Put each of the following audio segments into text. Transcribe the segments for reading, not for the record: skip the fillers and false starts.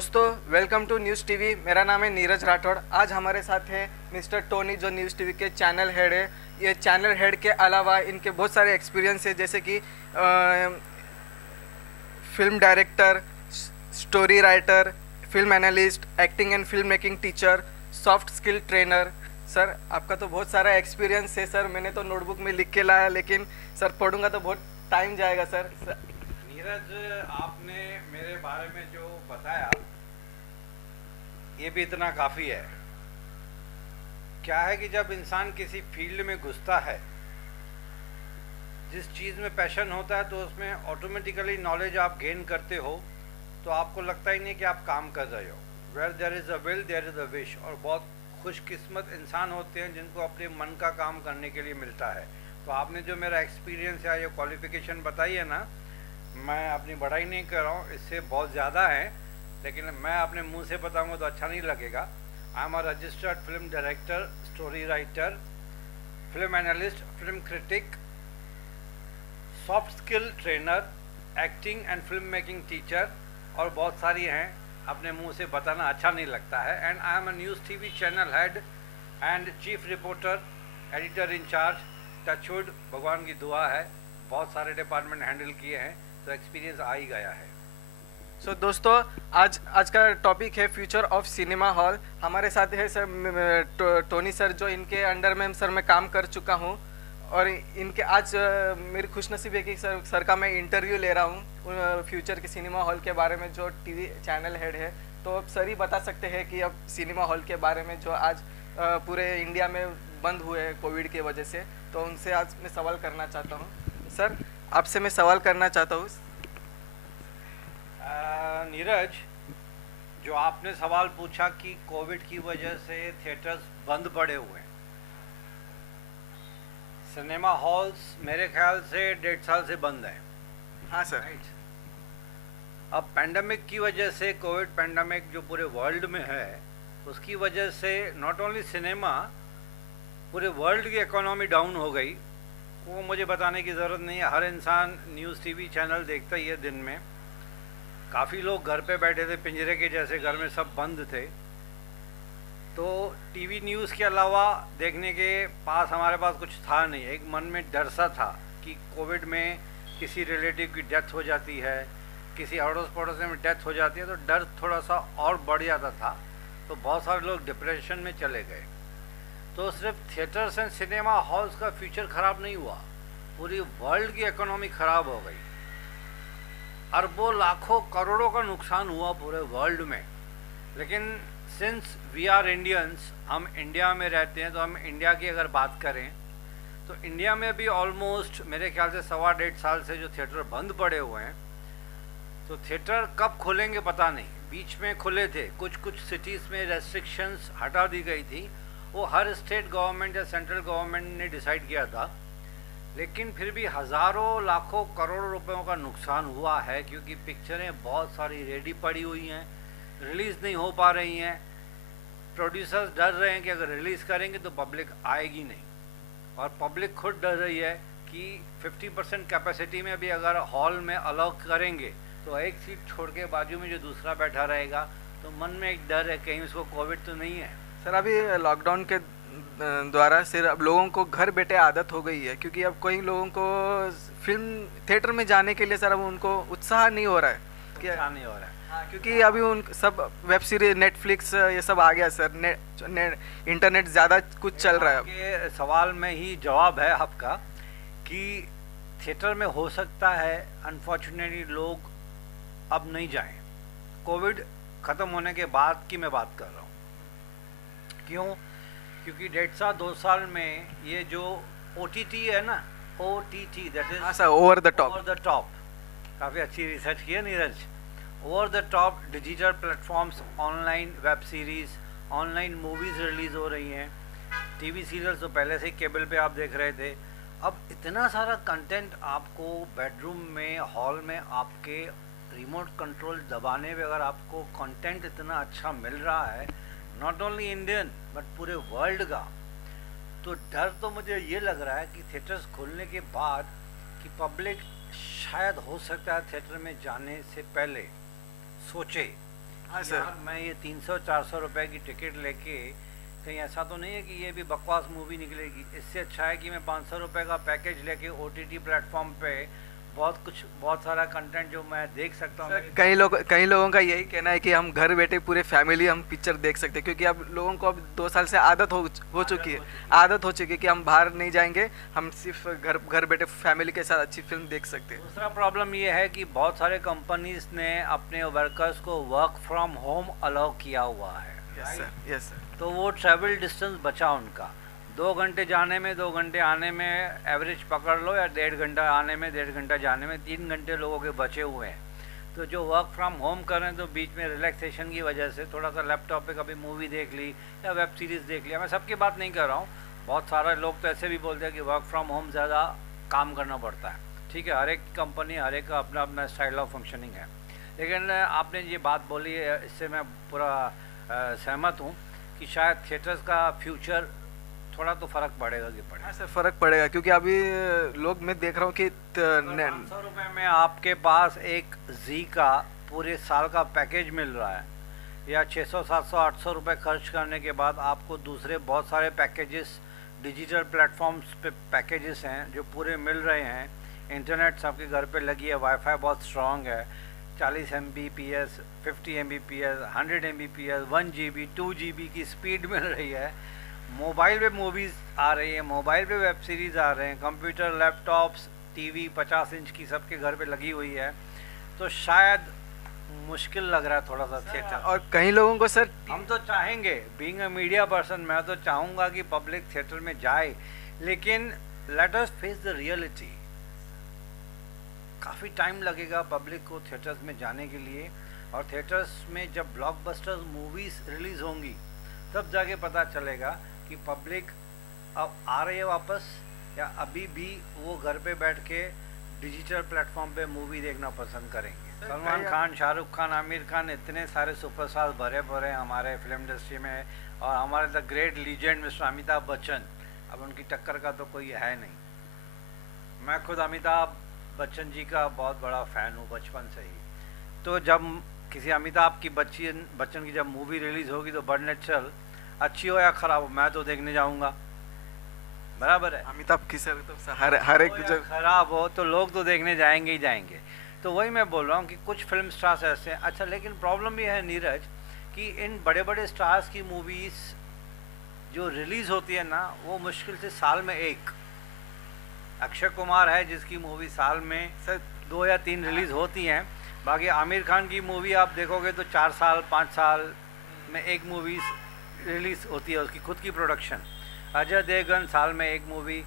दोस्तों welcome to news TV. मेरा नाम है नीरज राठौड़। आज हमारे साथ है मिस्टर टोनी जो न्यूज़ टीवी के चैनल हेड है। ये चैनल हेड के अलावा इनके बहुत सारे एक्सपीरियंस है, जैसे कि film director, story writer, film analyst, acting and film making teacher, soft skill trainer. Sir आपका तो बहुत सारा एक्सपीरियंस है सर। मैंने तो नोटबुक में लिख के लाया, लेकिन सर पढ़ूंगा तो बहुत टाइम जाएगा सर। नीरज, आपने मेरे बारे में जो बताया ये भी इतना काफ़ी है। क्या है कि जब इंसान किसी फील्ड में घुसता है, जिस चीज़ में पैशन होता है, तो उसमें ऑटोमेटिकली नॉलेज आप गेन करते हो, तो आपको लगता ही नहीं कि आप काम कर रहे हो। Where there is a will there is a wish. और बहुत खुशकिस्मत इंसान होते हैं जिनको अपने मन का काम करने के लिए मिलता है। तो आपने जो मेरा एक्सपीरियंस या ये क्वालिफिकेशन बताई है ना, मैं अपनी बड़ाई नहीं कर रहा हूँ, इससे बहुत ज़्यादा है, लेकिन मैं अपने मुंह से बताऊँगा तो अच्छा नहीं लगेगा। आई am a registered film director, story writer, film analyst, film critic, soft skill trainer, acting and film making teacher, और बहुत सारी हैं। अपने मुंह से बताना अच्छा नहीं लगता है। And I am a news TV channel head and chief reporter, editor in charge. Touch wood, भगवान की दुआ है, बहुत सारे डिपार्टमेंट हैंडल किए हैं, तो एक्सपीरियंस आ ही गया है। सो दोस्तों, आज का टॉपिक है फ्यूचर ऑफ सिनेमा हॉल। हमारे साथ है सर टोनी सर, जो इनके अंडर में सर मैं काम कर चुका हूँ। और इनके आज मेरी खुशनसीब है कि सर का मैं इंटरव्यू ले रहा हूँ फ्यूचर के सिनेमा हॉल के बारे में, जो टीवी चैनल हेड है। तो अब सर ही बता सकते हैं कि अब सिनेमा हॉल के बारे में, जो आज पूरे इंडिया में बंद हुए हैं कोविड की वजह से। तो उनसे आज मैं सवाल करना चाहता हूँ। सर आपसे मैं सवाल करना चाहता हूँ। नीरज, जो आपने सवाल पूछा कि कोविड की वजह से थिएटर्स बंद पड़े हुए हैं, सिनेमा हॉल्स मेरे ख्याल से 1.5 साल से बंद हैं। हाँ सर। राइट। अब पैंडमिक की वजह से, कोविड पैंडमिक जो पूरे वर्ल्ड में है, उसकी वजह से नॉट ओनली सिनेमा, पूरे वर्ल्ड की इकोनॉमी डाउन हो गई। वो मुझे बताने की ज़रूरत नहीं है, हर इंसान न्यूज़ टीवी चैनल देखता ही है दिन में। काफ़ी लोग घर पे बैठे थे, पिंजरे के जैसे घर में सब बंद थे, तो टीवी न्यूज़ के अलावा देखने के पास हमारे पास कुछ था नहीं। एक मन में डर सा था कि कोविड में किसी रिलेटिव की डेथ हो जाती है, किसी अड़ोस पड़ोस में डेथ हो जाती है, तो डर थोड़ा सा और बढ़ जाता था। तो बहुत सारे लोग डिप्रेशन में चले गए। तो सिर्फ थिएटर्स एंड सिनेमा हॉल्स का फ्यूचर ख़राब नहीं हुआ, पूरी वर्ल्ड की इकोनॉमी ख़राब हो गई। अरबों लाखों करोड़ों का नुकसान हुआ पूरे वर्ल्ड में। लेकिन सिंस वी आर इंडियंस, हम इंडिया में रहते हैं, तो हम इंडिया की अगर बात करें तो इंडिया में भी ऑलमोस्ट मेरे ख्याल से 1.25 साल से जो थिएटर बंद पड़े हुए हैं। तो थिएटर कब खुलेंगे पता नहीं। बीच में खुले थे, कुछ सिटीज़ में रेस्ट्रिक्शंस हटा दी गई थी, वो हर स्टेट गवर्नमेंट या सेंट्रल गवर्नमेंट ने डिसाइड किया था। लेकिन फिर भी हज़ारों लाखों करोड़ों रुपयों का नुकसान हुआ है, क्योंकि पिक्चरें बहुत सारी रेडी पड़ी हुई हैं, रिलीज़ नहीं हो पा रही हैं। प्रोड्यूसर्स डर रहे हैं कि अगर रिलीज़ करेंगे तो पब्लिक आएगी नहीं, और पब्लिक खुद डर रही है कि 50% कैपेसिटी में भी अगर हॉल में अलाउ करेंगे तो एक सीट छोड़ के बाजू में जो दूसरा बैठा रहेगा, तो मन में एक डर है कहीं उसको कोविड तो नहीं है। सर अभी लॉकडाउन के द्वारा सिर्फ अब लोगों को घर बैठे आदत हो गई है, क्योंकि अब कोई लोगों को फिल्म थिएटर में जाने के लिए सर अब उनको उत्साह नहीं हो रहा है। क्या नहीं हो रहा है? हाँ, क्योंकि अभी उन सब वेब सीरीज, नेटफ्लिक्स, ये सब आ गया सर। इंटरनेट ज़्यादा कुछ चल रहा है। आपके सवाल में ही जवाब है आपका कि थिएटर में हो सकता है अनफॉर्चुनेटली लोग अब नहीं जाएं। कोविड ख़त्म होने के बाद की मैं बात कर रहा हूँ। क्यों? क्योंकि 1.5 साल में ये जो OTT है ना, OTT, that is over the top, काफ़ी अच्छी रिसर्च की है Neeraj. Over the top digital platforms, online web series, online movies release हो रही हैं। टीवी सीरियल्स तो पहले से ही केबल पे आप देख रहे थे। अब इतना सारा कंटेंट आपको बेडरूम में, हॉल में, आपके रिमोट कंट्रोल दबाने पे अगर आपको कंटेंट इतना अच्छा मिल रहा है, नॉट ओनली इंडियन बट पूरे वर्ल्ड का, तो डर तो मुझे ये लग रहा है कि थिएटर्स खुलने के बाद कि पब्लिक शायद हो सकता है थिएटर में जाने से पहले सोचे हाँ सर। यार मैं ये 300-400 रुपए की टिकट लेके कहीं ऐसा तो नहीं है कि ये भी बकवास मूवी निकलेगी। इससे अच्छा है कि मैं 500 रुपए का पैकेज लेके ओटीटी प्लेटफॉर्म पे बहुत सारा कंटेंट जो मैं देख सकता हूँ। कई लोगों का यही कहना है कि हम घर बैठे पूरे फैमिली हम पिक्चर देख सकते हैं, क्योंकि अब लोगों को अब 2 साल से आदत हो चुकी है कि हम बाहर नहीं जाएंगे, हम सिर्फ घर बैठे फैमिली के साथ अच्छी फिल्म देख सकते हैं। दूसरा प्रॉब्लम ये है कि बहुत सारे कंपनीज ने अपने वर्कर्स को वर्क फ्रॉम होम अलाउ किया हुआ है। Yes sir. तो वो ट्रैवल डिस्टेंस बचा उनका। 2 घंटे जाने में 2 घंटे आने में एवरेज पकड़ लो, या 1.5 घंटा आने में 1.5 घंटा जाने में, 3 घंटे लोगों के बचे हुए हैं। तो जो वर्क फ्रॉम होम कर रहे हैं तो बीच में रिलैक्सेशन की वजह से थोड़ा सा लैपटॉप पे कभी मूवी देख ली या वेब सीरीज़ देख लिया। मैं सबकी बात नहीं कर रहा हूँ, बहुत सारे लोग तो ऐसे भी बोलते हैं कि वर्क फ्रॉम होम ज़्यादा काम करना पड़ता है। ठीक है, हर एक कंपनी हर एक का अपना अपना स्टाइल ऑफ फंक्शनिंग है। लेकिन आपने ये बात बोली है, इससे मैं पूरा सहमत हूँ कि शायद थिएटर्स का फ्यूचर थोड़ा तो फ़र्क पड़ेगा कि पड़ेगा। हाँ सर, फ़र्क पड़ेगा, क्योंकि अभी लोग मैं देख रहा हूँ कि 500 रुपये में आपके पास एक जी का पूरे साल का पैकेज मिल रहा है, या 600 700 800 रुपये खर्च करने के बाद आपको दूसरे बहुत सारे पैकेजेस डिजिटल प्लेटफॉर्म्स पे पैकेजेस हैं जो पूरे मिल रहे हैं। इंटरनेट आपके घर पे लगी है, वाईफाई बहुत स्ट्रॉन्ग है, 40 Mbps 50 Mbps 100 Mbps 1 GB 2 GB की स्पीड मिल रही है। मोबाइल पे मूवीज़ आ रही है, मोबाइल पे वेब सीरीज़ आ रहे हैं, कंप्यूटर लैपटॉप्स टीवी 50 इंच की सबके घर पे लगी हुई है। तो शायद मुश्किल लग रहा है थोड़ा सा थिएटर। और कई लोगों को सर, हम तो चाहेंगे, बीइंग अ मीडिया पर्सन, मैं तो चाहूँगा कि पब्लिक थिएटर में जाए, लेकिन let us face the reality. काफ़ी टाइम लगेगा पब्लिक को थिएटर्स में जाने के लिए, और थिएटर्स में जब ब्लॉकबस्टर मूवीज़ रिलीज़ होंगी तब जाके पता चलेगा कि पब्लिक अब आ रही है वापस, या अभी भी वो घर पे बैठ के डिजिटल प्लेटफॉर्म पे मूवी देखना पसंद करेंगे। सलमान खान, शाहरुख खान, आमिर खान, इतने सारे सुपरस्टार भरे भरे हमारे फिल्म इंडस्ट्री में, और हमारे the great legend mister Amitabh Bachchan, अब उनकी टक्कर का तो कोई है नहीं। मैं खुद अमिताभ बच्चन जी का बहुत बड़ा फ़ैन हूँ बचपन से ही। तो जब किसी अमिताभ की बच्चन की जब मूवी रिलीज़ होगी तो बड़ नेचुरल, अच्छी हो या ख़राब हो, मैं तो देखने जाऊँगा, बराबर है। अमिताभ की सर तो हर एक जगह ख़राब हो तो लोग तो देखने जाएंगे ही जाएंगे। तो वही मैं बोल रहा हूँ कि कुछ फिल्म स्टार्स ऐसे हैं। अच्छा, लेकिन प्रॉब्लम ये है नीरज कि इन बड़े बड़े स्टार्स की मूवीज़ जो रिलीज़ होती है ना, वो मुश्किल से साल में एक। अक्षय कुमार है जिसकी मूवी साल में सर 2 या 3 रिलीज़ होती हैं। बाकी आमिर खान की मूवी आप देखोगे तो 4 साल 5 साल में एक मूवी रिलीज़ होती है, उसकी खुद की प्रोडक्शन। अजय देवगन साल में एक मूवी,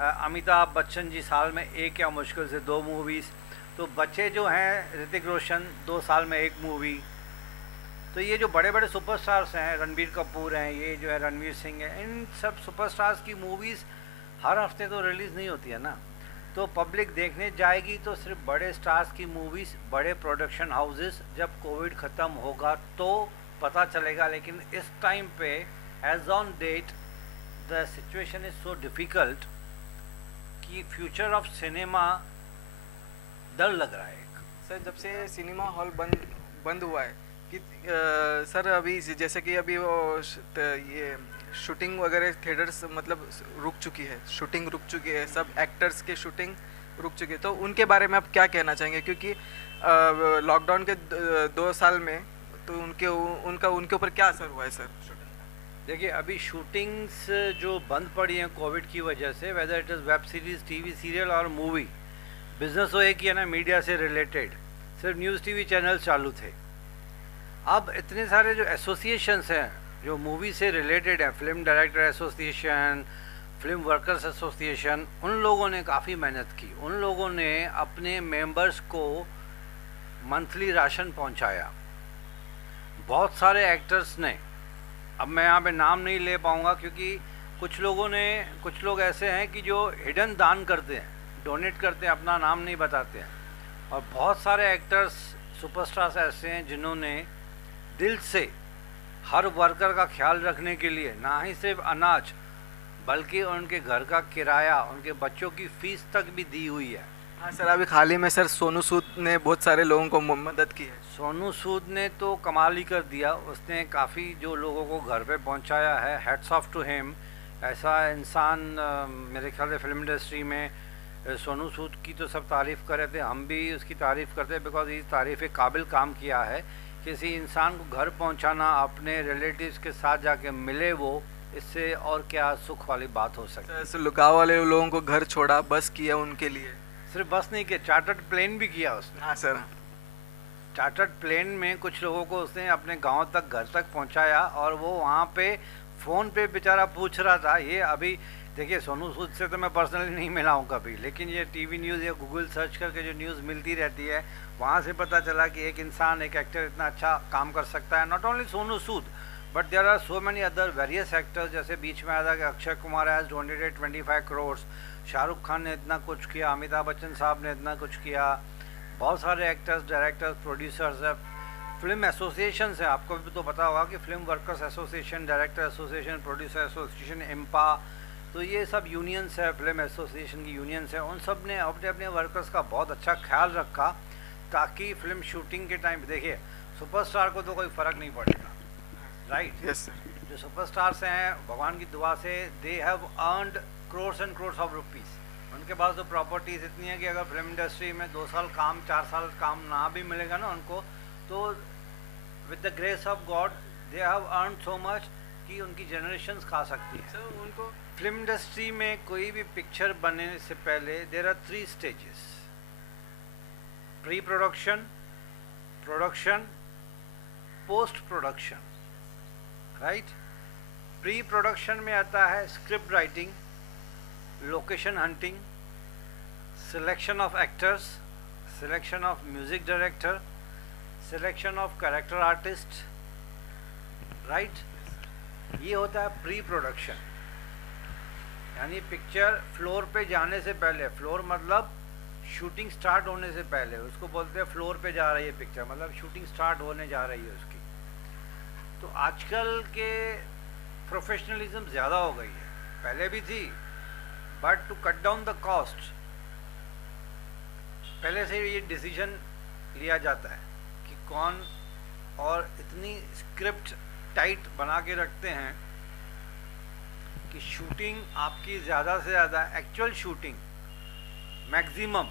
अमिताभ बच्चन जी साल में एक या मुश्किल से 2 मूवीज़। तो बच्चे जो हैं ऋतिक रोशन 2 साल में एक मूवी। तो ये जो बड़े बड़े सुपरस्टार्स हैं, रणबीर कपूर हैं, ये जो है रणवीर सिंह है, इन सब सुपरस्टार्स की मूवीज़ हर हफ्ते तो रिलीज़ नहीं होती है ना। तो पब्लिक देखने जाएगी तो सिर्फ बड़े स्टार्स की मूवीज़, बड़े प्रोडक्शन हाउसेस। जब कोविड ख़त्म होगा तो पता चलेगा। लेकिन इस टाइम पे as on date the situation is so difficult कि फ्यूचर ऑफ सिनेमा डर लग रहा है। सर जब से सिनेमा हॉल बंद हुआ है कि सर अभी जैसे कि अभी वो ये शूटिंग वगैरह थिएटर्स मतलब रुक चुकी है, शूटिंग रुक चुकी है, सब एक्टर्स के शूटिंग रुक चुकी है। तो उनके बारे में आप क्या कहना चाहेंगे, क्योंकि लॉकडाउन के 2 साल में तो उनके ऊपर क्या असर हुआ है सर? देखिए, अभी शूटिंग्स जो बंद पड़ी हैं कोविड की वजह से, whether it is web series, TV serial और मूवी, बिजनेस तो एक ही है ना, मीडिया से रिलेटेड, सिर्फ न्यूज़ टीवी चैनल चालू थे। अब इतने सारे जो एसोसिएशंस हैं जो मूवी से रिलेटेड हैं, film director association, film workers association, उन लोगों ने काफ़ी मेहनत की। उन लोगों ने अपने मेंबर्स को मंथली राशन पहुंचाया। बहुत सारे एक्टर्स ने, अब मैं यहाँ पे नाम नहीं ले पाऊँगा क्योंकि कुछ लोग ऐसे हैं कि जो हिडन दान करते हैं, डोनेट करते हैं, अपना नाम नहीं बताते हैं। और बहुत सारे एक्टर्स, सुपरस्टार्स ऐसे हैं जिन्होंने दिल से हर वर्कर का ख्याल रखने के लिए ना ही सिर्फ अनाज बल्कि उनके घर का किराया, उनके बच्चों की फीस तक भी दी हुई है। हाँ सर, अभी हाल ही में सर सोनू सूद ने बहुत सारे लोगों को मदद की है। सोनू सूद ने तो कमाल ही कर दिया, उसने काफ़ी जो लोगों को घर पे पहुंचाया है, हैट्स ऑफ टू हिम। ऐसा इंसान मेरे ख्याल से फिल्म इंडस्ट्री में सोनू सूद की तो सब तारीफ़ कर रहे थे, हम भी उसकी तारीफ़ करते हैं, बिकॉज इस तारीफ़ काबिल काम किया है। किसी इंसान को घर पहुंचाना, अपने रिलेटिव्स के साथ जाके मिले वो, इससे और क्या सुख वाली बात हो सकती है। सर लुगाव वाले लोगों को घर छोड़ा, बस किया उनके लिए। सिर्फ बस नहीं किया, चार्टर्ड प्लेन भी किया उसने। हाँ सर। चार्टर्ड प्लेन में कुछ लोगों को उसने अपने गांव तक, घर तक पहुंचाया, और वो वहाँ पे फ़ोन पे बेचारा पूछ रहा था। ये अभी देखिए, सोनू सूद से तो मैं पर्सनली नहीं मिला हूँ कभी, लेकिन ये टीवी न्यूज़ या गूगल सर्च करके जो न्यूज़ मिलती रहती है, वहाँ से पता चला कि एक इंसान, एक एक्टर इतना अच्छा काम कर सकता है। Not only Sonu Sood, but there are so many other various actors. जैसे बीच में आया था कि अक्षय कुमार हैज़ डोनेटेड 25 करोड़, शाहरुख खान ने इतना कुछ किया, अमिताभ बच्चन साहब ने इतना कुछ किया, बहुत सारे एक्टर्स, डायरेक्टर्स, प्रोड्यूसर्स है, फिल्म एसोसिएशन है। आपको भी तो पता होगा कि film workers association, director association, producer association, IMPPA, तो ये सब यूनियंस है, फिल्म एसोसिएशन की यूनियंस है। उन सब ने अपने अपने वर्कर्स का बहुत अच्छा ख्याल रखा, ताकि फिल्म शूटिंग के टाइम, देखिए सुपरस्टार को तो कोई फ़र्क नहीं पड़ेगा, राइट? Yes sir. जो सुपरस्टार्स हैं, भगवान की दुआ से they have earned crores and crores of rupees. उनके पास तो प्रॉपर्टीज़ इतनी है कि अगर फिल्म इंडस्ट्री में 2 साल काम, 4 साल काम ना भी मिलेगा ना उनको, तो with the grace of God they have earn so much कि उनकी जनरेशन्स खा सकती है। सर उनको फिल्म इंडस्ट्री में कोई भी पिक्चर बनने से पहले there are 3 stages: pre production, production, post production, right? Pre production में आता है script writing, location hunting, selection of actors, selection of music director, selection of character artist, right? ये होता है प्री प्रोडक्शन, यानी पिक्चर फ्लोर पे जाने से पहले, फ्लोर मतलब शूटिंग स्टार्ट होने से पहले, उसको बोलते हैं फ्लोर पे जा रही है पिक्चर, मतलब शूटिंग स्टार्ट होने जा रही है उसकी। तो आजकल के प्रोफेशनलिज्म ज़्यादा हो गई है, पहले भी थी, but to cut down the cost पहले से ये डिसीजन लिया जाता है कि कौन, और इतनी स्क्रिप्ट टाइट बना के रखते हैं कि शूटिंग आपकी ज़्यादा से ज़्यादा, एक्चुअल शूटिंग मैक्सिमम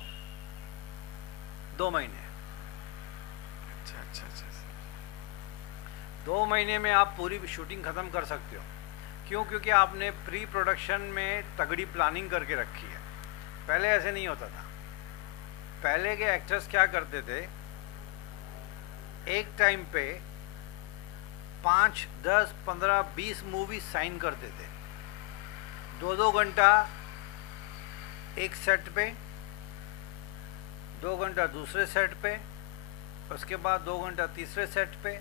2 महीने। अच्छा अच्छा अच्छा सर। 2 महीने में आप पूरी शूटिंग ख़त्म कर सकते हो। क्यों? क्योंकि आपने प्री प्रोडक्शन में तगड़ी प्लानिंग करके रखी है। पहले ऐसे नहीं होता था। पहले के एक्टर्स क्या करते थे, एक टाइम पे 5, 10, 15, 20 मूवी साइन करते थे, 2-2 घंटा एक सेट पे, 2 घंटा दूसरे सेट पे, उसके बाद 2 घंटा तीसरे सेट पे,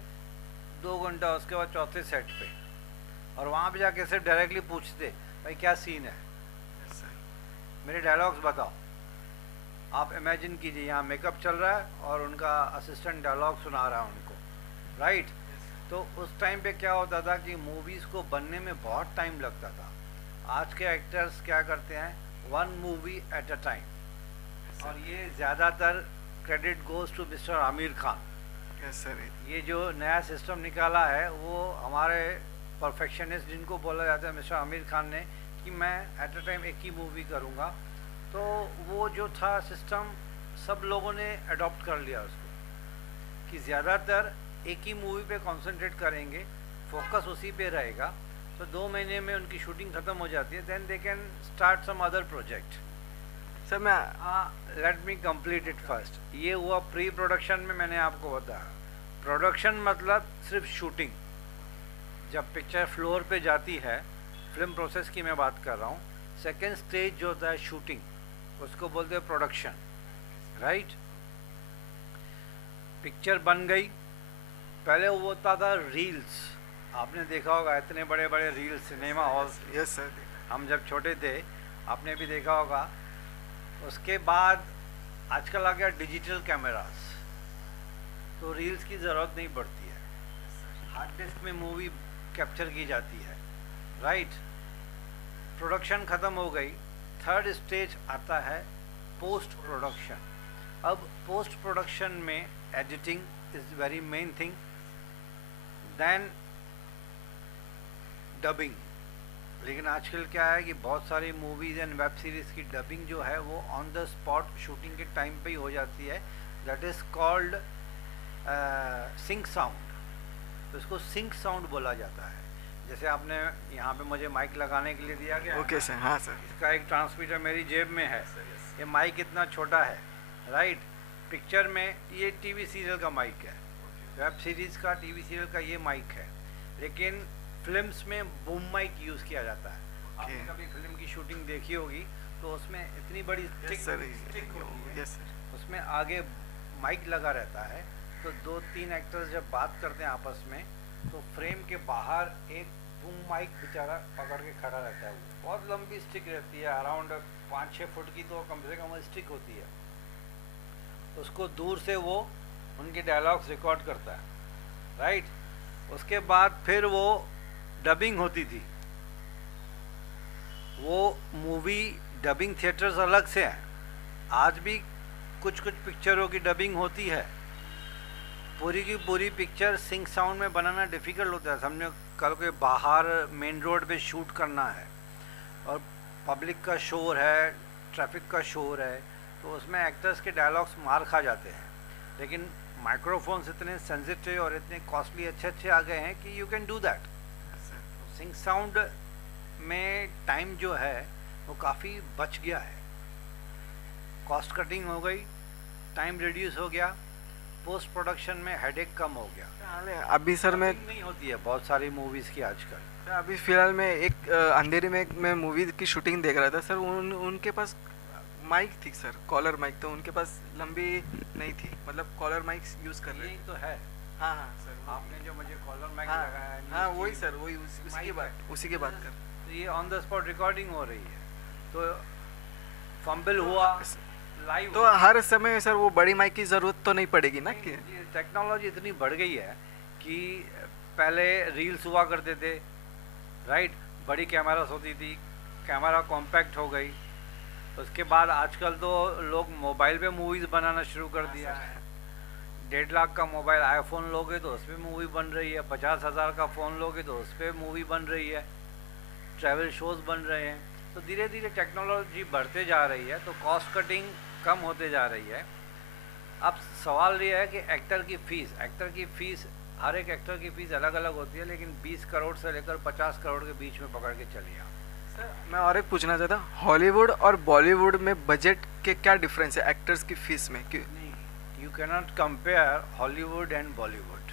2 घंटा उसके बाद चौथे सेट पे, और वहाँ पे जाके सिर्फ डायरेक्टली पूछते, भाई क्या सीन है, मेरे डायलॉग्स बताओ। आप इमेजिन कीजिए, यहाँ मेकअप चल रहा है और उनका असिस्टेंट डायलॉग सुना रहा है उनको, राइट? तो उस टाइम पे क्या होता था कि मूवीज़ को बनने में बहुत टाइम लगता था। आज के एक्टर्स क्या करते हैं, 1 मूवी एट अ टाइम, और ये ज़्यादातर credit goes to mister Aamir Khan. Yes sir. ये जो नया सिस्टम निकाला है वो हमारे परफेक्शनिस्ट जिनको बोला जाता है मिस्टर आमिर खान ने, कि मैं एट अ टाइम एक ही मूवी करूँगा। तो वो जो था सिस्टम, सब लोगों ने अडॉप्ट कर लिया उसको, कि ज़्यादातर एक ही मूवी पे कंसंट्रेट करेंगे, फोकस उसी पे रहेगा। तो 2 महीने में उनकी शूटिंग ख़त्म हो जाती है, then they can start some other project. Sir मैं let me complete it first. ये हुआ प्री प्रोडक्शन में, मैंने आपको बताया। प्रोडक्शन मतलब सिर्फ शूटिंग, जब पिक्चर फ्लोर पे जाती है, फिल्म प्रोसेस की मैं बात कर रहा हूँ। सेकेंड स्टेज जो होता है शूटिंग, उसको बोलते हैं प्रोडक्शन, राइट? पिक्चर बन गई, पहले वो होता था रील्स, आपने देखा होगा इतने बड़े बड़े reels cinema hall. Yes sir. हम जब छोटे थे आपने भी देखा होगा। उसके बाद आजकल आ गया डिजिटल कैमरास, तो रील्स की ज़रूरत नहीं पड़ती है, हार्ड डिस्क में मूवी कैप्चर की जाती है, राइट? प्रोडक्शन ख़त्म हो गई। थर्ड स्टेज आता है पोस्ट प्रोडक्शन। अब पोस्ट प्रोडक्शन में editing is very main thing, then dubbing. लेकिन आजकल क्या है कि बहुत सारी मूवीज़ एंड वेब सीरीज़ की डबिंग जो है वो ऑन द स्पॉट शूटिंग के टाइम पे ही हो जाती है, that is called sync sound. तो इसको सिंक साउंड बोला जाता है। जैसे आपने यहाँ पे मुझे माइक लगाने के लिए दिया गया, ओके सर, हाँ सर, इसका एक ट्रांसमीटर मेरी जेब में है, ये माइक इतना छोटा है, राइट। पिक्चर में ये टीवी सीरियल का माइक है, वेब सीरीज़ का टीवी सीरियल का ये माइक है, लेकिन फिल्म्स में बूम माइक यूज़ किया जाता है। आपने कभी फिल्म की शूटिंग देखी होगी तो उसमें इतनी बड़ी स्टिक होती है, उसमें आगे माइक लगा रहता है, तो 2-3 एक्टर्स जब बात करते हैं आपस में तो फ्रेम के बाहर एक बूम माइक बेचारा पकड़ के खड़ा रहता है। वो बहुत लंबी स्टिक रहती है, अराउंड 5-6 फुट की तो कम से कम स्टिक होती है। उसको दूर से वो उनके डायलॉग्स रिकॉर्ड करता है, राइट। उसके बाद फिर वो डबिंग होती थी। वो मूवी डबिंग थिएटर्स अलग से हैं, आज भी कुछ पिक्चरों की डबिंग होती है। पूरी की पूरी पिक्चर सिंक साउंड में बनाना डिफ़िकल्ट होता है। समझो कल के बाहर मेन रोड पे शूट करना है और पब्लिक का शोर है, ट्रैफिक का शोर है, तो उसमें एक्टर्स के डायलॉग्स मार खा जाते हैं। लेकिन माइक्रोफोन्स इतने सेंसिटिव और इतने कॉस्टली अच्छे आ गए हैं कि you can do that. Sync sound में टाइम जो है वो काफ़ी बच गया है, कॉस्ट कटिंग हो गई, टाइम रिड्यूस हो गया, पोस्ट प्रोडक्शन में हेडेक कम हो गया। अभी सर मैं नहीं होती है बहुत सारी मूवीज़ की आजकल। अभी फ़िलहाल में एक अंधेरी में मैं मूवी की शूटिंग देख रहा था सर, उनके पास माइक थी सर, कॉलर माइक, तो उनके पास लंबी नहीं थी, मतलब कॉलर माइक यूज़ कर रहे यही तो है। हाँ हाँ सर, आपने जो मुझे कॉलर माइक हाँ, लगाया है, हाँ वही सर, वही उसी की बात कर। तो ये ऑन द स्पॉट रिकॉर्डिंग हो रही है, तो फंबल हुआ लाइव। तो हर समय सर वो बड़ी माइक की ज़रूरत तो नहीं पड़ेगी ना कि टेक्नोलॉजी इतनी बढ़ गई है कि पहले रील्स हुआ करते थे, राइट, बड़ी कैमरास होती थी, कैमरा कॉम्पैक्ट हो गई। उसके बाद आजकल तो लोग मोबाइल पे मूवीज़ बनाना शुरू कर दिया है। 1.5 लाख का मोबाइल आईफोन लोगे तो उस पर मूवी बन रही है, 50,000 का फ़ोन लोगे तो उस पर मूवी बन रही है, ट्रैवल शोज़ बन रहे हैं। तो धीरे धीरे टेक्नोलॉजी बढ़ते जा रही है, तो कॉस्ट कटिंग कम होते जा रही है। अब सवाल ये है कि एक्टर की फ़ीस हर एक एक्टर की फ़ीस अलग अलग होती है, लेकिन 20 करोड़ से लेकर 50 करोड़ के बीच में पकड़ के चलिए आप। सर मैं और एक पूछना चाहता हूँ, हॉलीवुड और बॉलीवुड में बजट के क्या डिफरेंस है एक्टर्स की फीस में? क्यों you cannot compare Hollywood and Bollywood.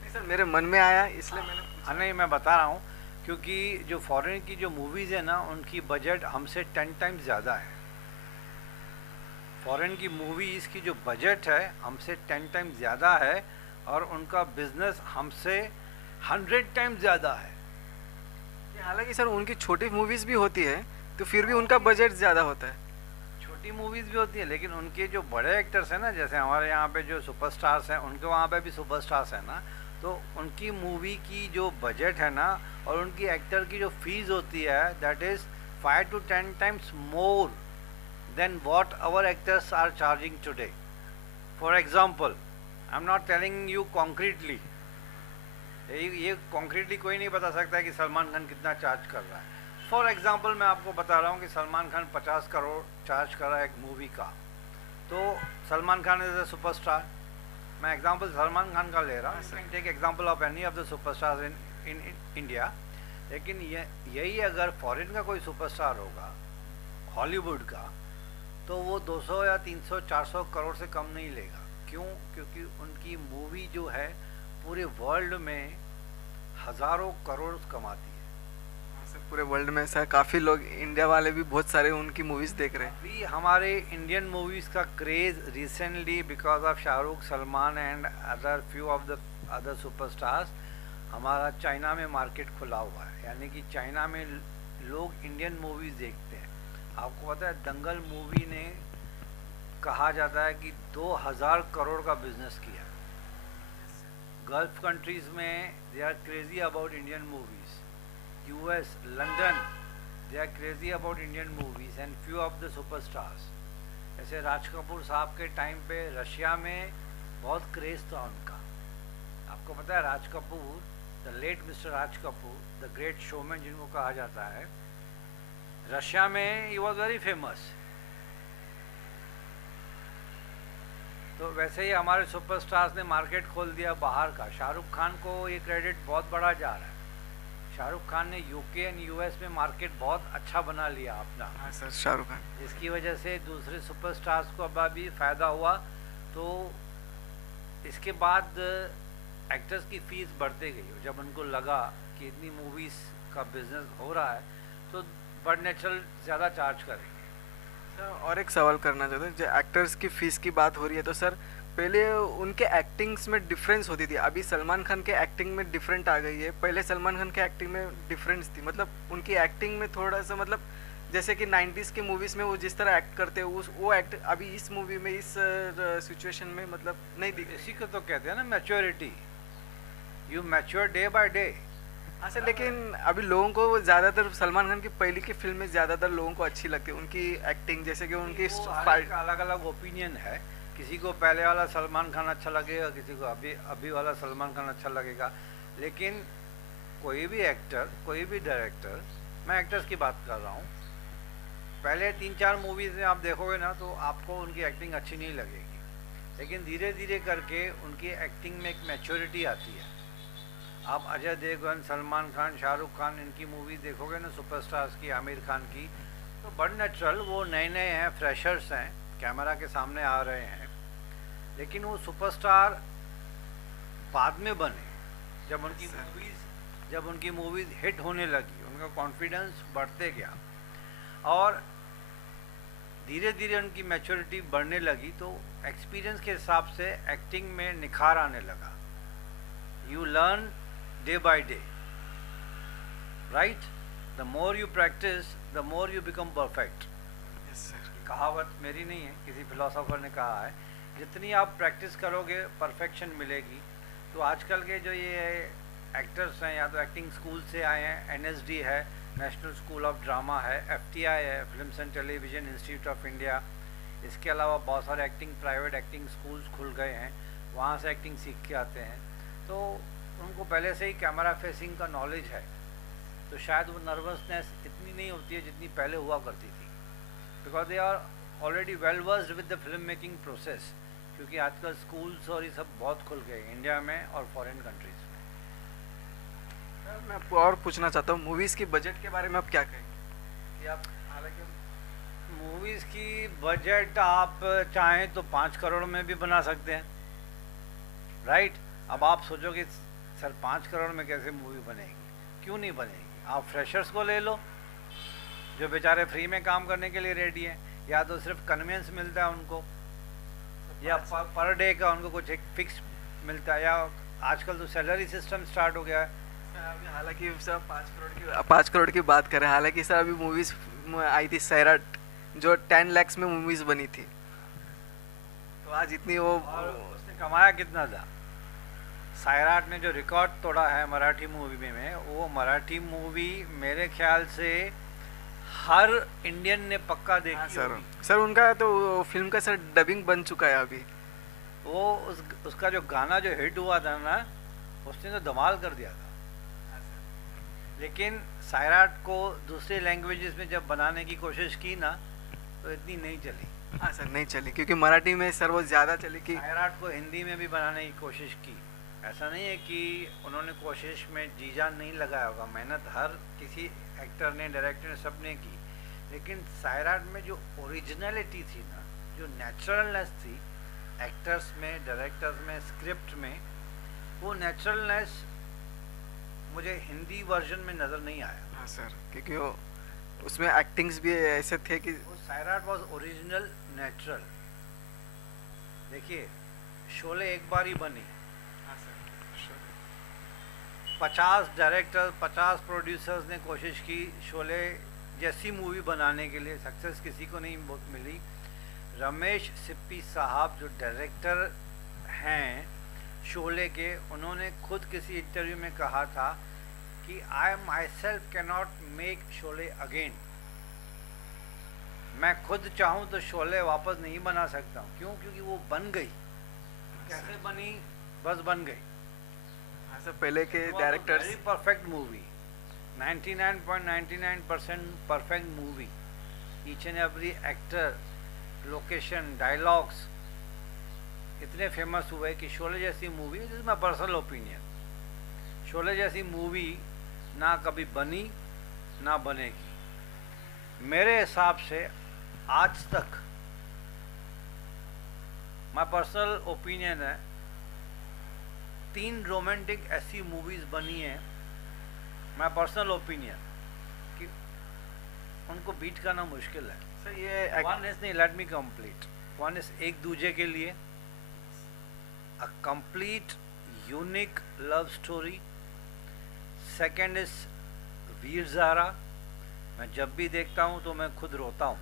नहीं सर, मेरे मन में आया इसलिए मैंने पूछा। नहीं, मैं बता रहा हूँ, क्योंकि जो फॉरेन की जो मूवीज़ है ना, उनकी बजट हमसे 10 टाइम्स ज़्यादा है। फॉरेन की मूवीज़ की जो बजट है हमसे 10 टाइम्स ज़्यादा है, और उनका बिजनेस हमसे 100 टाइम्स ज़्यादा है। हालांकि सर उनकी छोटी मूवीज़ भी होती है, तो फिर भी उनका बजट ज़्यादा होता है। छोटी मूवीज़ भी होती है, लेकिन उनके जो बड़े एक्टर्स हैं ना, जैसे हमारे यहाँ पे जो सुपरस्टार्स हैं, उनके वहाँ पे भी सुपरस्टार्स हैं ना, तो उनकी मूवी की जो बजट है ना और उनकी एक्टर की जो फीस होती है, that is 5 to 10 times more than what our actors are charging today. For example, I am not telling you concretely, ये कॉन्क्रीटली कोई नहीं बता सकता है कि सलमान खान कितना चार्ज कर रहा है। फॉर एग्जांपल मैं आपको बता रहा हूँ कि सलमान खान 50 करोड़ चार्ज कर रहा है एक मूवी का, तो Salman Khan is a superstar. मैं एग्जांपल सलमान खान का ले रहा हूँ, take example of any of the superstars in India. लेकिन यही अगर फॉरेन का कोई सुपरस्टार होगा हॉलीवुड का, तो वो 200 या 300 400 करोड़ से कम नहीं लेगा। क्यों? क्योंकि उनकी मूवी जो है पूरे वर्ल्ड में हज़ारों करोड़ कमाती है। सर पूरे वर्ल्ड में सर काफ़ी लोग, इंडिया वाले भी बहुत सारे उनकी मूवीज़ देख रहे हैं। अभी हमारे इंडियन मूवीज़ का craze recently because of Shahrukh, Salman and other few of the other superstars, हमारा चाइना में मार्केट खुला हुआ है। यानी कि चाइना में लोग इंडियन मूवीज़ देखते हैं। आपको पता है दंगल मूवी ने कहा जाता है कि 2000 करोड़ का बिजनेस किया। गल्फ कंट्रीज़ में they are crazy about Indian movies, US, London, they are crazy about Indian movies and few of the superstars. जैसे राज कपूर साहब के टाइम पे रशिया में बहुत क्रेज था उनका। आपको पता है Raj Kapoor, the late mister Raj Kapoor, the great showman जिनको कहा जाता है, रशिया में ही वॉज वेरी फेमस। तो वैसे ही हमारे सुपरस्टार्स ने मार्केट खोल दिया बाहर का। शाहरुख खान को ये क्रेडिट बहुत बड़ा जा रहा है। शाहरुख खान ने यूके एंड यूएस में मार्केट बहुत अच्छा बना लिया अपना। हाँ सर, शाहरुख खान, जिसकी वजह से दूसरे सुपरस्टार्स को अब अभी फ़ायदा हुआ। तो इसके बाद एक्टर्स की फ़ीस बढ़ते गई। जब उनको लगा कि इतनी मूवीज़ का बिजनेस हो रहा है तो बड़ नेचुरल ज़्यादा चार्ज करेंगे। सर और एक सवाल करना चाहते हैं, जो एक्टर्स की फ़ीस की बात हो रही है तो सर पहले उनके एक्टिंग्स में डिफरेंस होती थी, अभी सलमान खान के एक्टिंग में डिफरेंट आ गई है। पहले सलमान खान के एक्टिंग में डिफरेंस थी, मतलब उनकी एक्टिंग में थोड़ा सा, मतलब जैसे कि 90s के मूवीज़ में वो जिस तरह एक्ट करते हैं उस वो एक्ट अभी इस मूवी में इस सिचुएशन में मतलब नहीं दिख। इसी को तो कहते हैं ना maturity, you mature day by day. हाँ सर, लेकिन अभी लोगों को ज़्यादातर सलमान खान की पहले की फिल्में ज़्यादातर लोगों को अच्छी लगती है, उनकी एक्टिंग, जैसे कि उनकी अलग अलग ओपिनियन है। किसी को पहले वाला सलमान खान अच्छा लगेगा, किसी को अभी वाला सलमान खान अच्छा लगेगा। लेकिन कोई भी एक्टर, कोई भी डायरेक्टर, मैं एक्टर्स की बात कर रहा हूँ, पहले 3-4 मूवीज़ में आप देखोगे ना तो आपको उनकी एक्टिंग अच्छी नहीं लगेगी, लेकिन धीरे धीरे करके उनकी एक्टिंग में एक मैच्योरिटी आती है। आप अजय देवगन, सलमान खान, शाहरुख खान, इनकी मूवी देखोगे ना सुपरस्टार्स की, आमिर खान की, तो बड़ नेचुरल, वो नए नए हैं, फ्रेशर्स हैं, कैमरा के सामने आ रहे हैं। लेकिन वो सुपरस्टार बाद में बने, जब उनकी मूवीज़ हिट होने लगी, उनका कॉन्फिडेंस बढ़ते गया और धीरे धीरे उनकी मैच्योरिटी बढ़ने लगी, तो एक्सपीरियंस के हिसाब से एक्टिंग में निखार आने लगा। You learn day by day, right? The more you practice, the more you become perfect. Yes sir. कहावत मेरी नहीं है, किसी फिलोसोफर ने कहा है, जितनी आप प्रैक्टिस करोगे परफेक्शन मिलेगी। तो आजकल के जो ये एक्टर्स हैं, या तो एक्टिंग स्कूल से आए हैं, NSD है, नेशनल स्कूल ऑफ ड्रामा है, FTI है, films and television institute of India, इसके अलावा बहुत सारे प्राइवेट एक्टिंग स्कूल्स खुल गए हैं, वहाँ से एक्टिंग सीख के आते हैं। तो उनको पहले से ही कैमरा फेसिंग का नॉलेज है, तो शायद वो नर्वसनेस इतनी नहीं होती है जितनी पहले हुआ करती थी, because they are already well versed with the film making process. क्योंकि आजकल स्कूल्स और ये सब बहुत खुल गए इंडिया में और फॉरेन कंट्रीज में। मैं आपको और पूछना चाहता हूँ, मूवीज़ की बजट के बारे में आप क्या कहेंगे कि आप, हालांकि मूवीज़ की बजट आप चाहें तो 5 करोड़ में भी बना सकते हैं, राइट? अब आप सोचो कि सर 5 करोड़ में कैसे मूवी बनेगी, क्यों नहीं बनेगी? आप फ्रेशर्स को ले लो जो बेचारे फ्री में काम करने के लिए रेडी हैं, या तो सिर्फ कन्वेंस मिलता है उनको, या पर डे का उनको कुछ एक फिक्स मिलता है, या आजकल तो सैलरी सिस्टम स्टार्ट हो गया है। हालांकि सर 5 करोड़ की बात करें, हालांकि सर अभी मूवीज़ आई थी सैराट जो 10 lakhs में मूवीज़ बनी थी, तो आज इतनी वो, और उसने कमाया कितना था? सैराट ने जो रिकॉर्ड तोड़ा है मराठी मूवी में, वो मराठी मूवी मेरे ख्याल से हर इंडियन ने पक्का देखी। हाँ सर उनका तो फिल्म का सर डबिंग बन चुका है अभी। वो उसका जो गाना जो हिट हुआ था ना, उसने तो धमाल कर दिया था। लेकिन सैराट को दूसरे लैंग्वेजेस में जब बनाने की कोशिश की ना, तो इतनी नहीं चली। हाँ सर, नहीं चली, क्योंकि मराठी में सर वो ज़्यादा चली। कि सैराट को हिंदी में भी बनाने की कोशिश की, ऐसा नहीं है कि उन्होंने कोशिश में जी जान नहीं लगाया होगा, मेहनत हर किसी एक्टर ने, डायरेक्टर ने, सब ने की। लेकिन सैराट में जो ओरिजिनलिटी थी ना, जो नेचुरलनेस थी एक्टर्स में, डायरेक्टर्स में, स्क्रिप्ट में, वो नेचुरलनेस मुझे हिंदी वर्जन में नज़र नहीं आया। हाँ सर, क्योंकि वो उसमें एक्टिंग्स भी ऐसे थे कि सैराट वॉज ओरिजिनल, नेचुरल। देखिए शोले एक बार ही बनी, 50 डायरेक्टर, 50 प्रोड्यूसर्स ने कोशिश की शोले जैसी मूवी बनाने के लिए, सक्सेस किसी को नहीं मिली। रमेश सिप्पी साहब जो डायरेक्टर हैं शोले के, उन्होंने खुद किसी इंटरव्यू में कहा था कि I myself can not make Sholay again. मैं खुद चाहूँ तो शोले वापस नहीं बना सकता हूँ। क्यों? क्योंकि वो बन गई। कैसे बनी? बस बन गई। सर पहले के directors very perfect movie, 99.99% perfect movie. Each and every actor, location, dialogues इतने फेमस हुए कि शोले जैसी movie, this is my personal opinion, Sholay जैसी मूवी ना कभी बनी ना बनेगी। मेरे हिसाब से आज तक, माई पर्सनल ओपिनियन है, 3 रोमांटिक ऐसी मूवीज बनी हैं, माई पर्सनल ओपिनियन, कि उनको बीट करना मुश्किल है। सर ये वन इज नहीं, let me complete. One is Ek Duje Ke Liye, a complete unique love story. Second is Veer Zaara. मैं जब भी देखता हूँ तो मैं खुद रोता हूँ।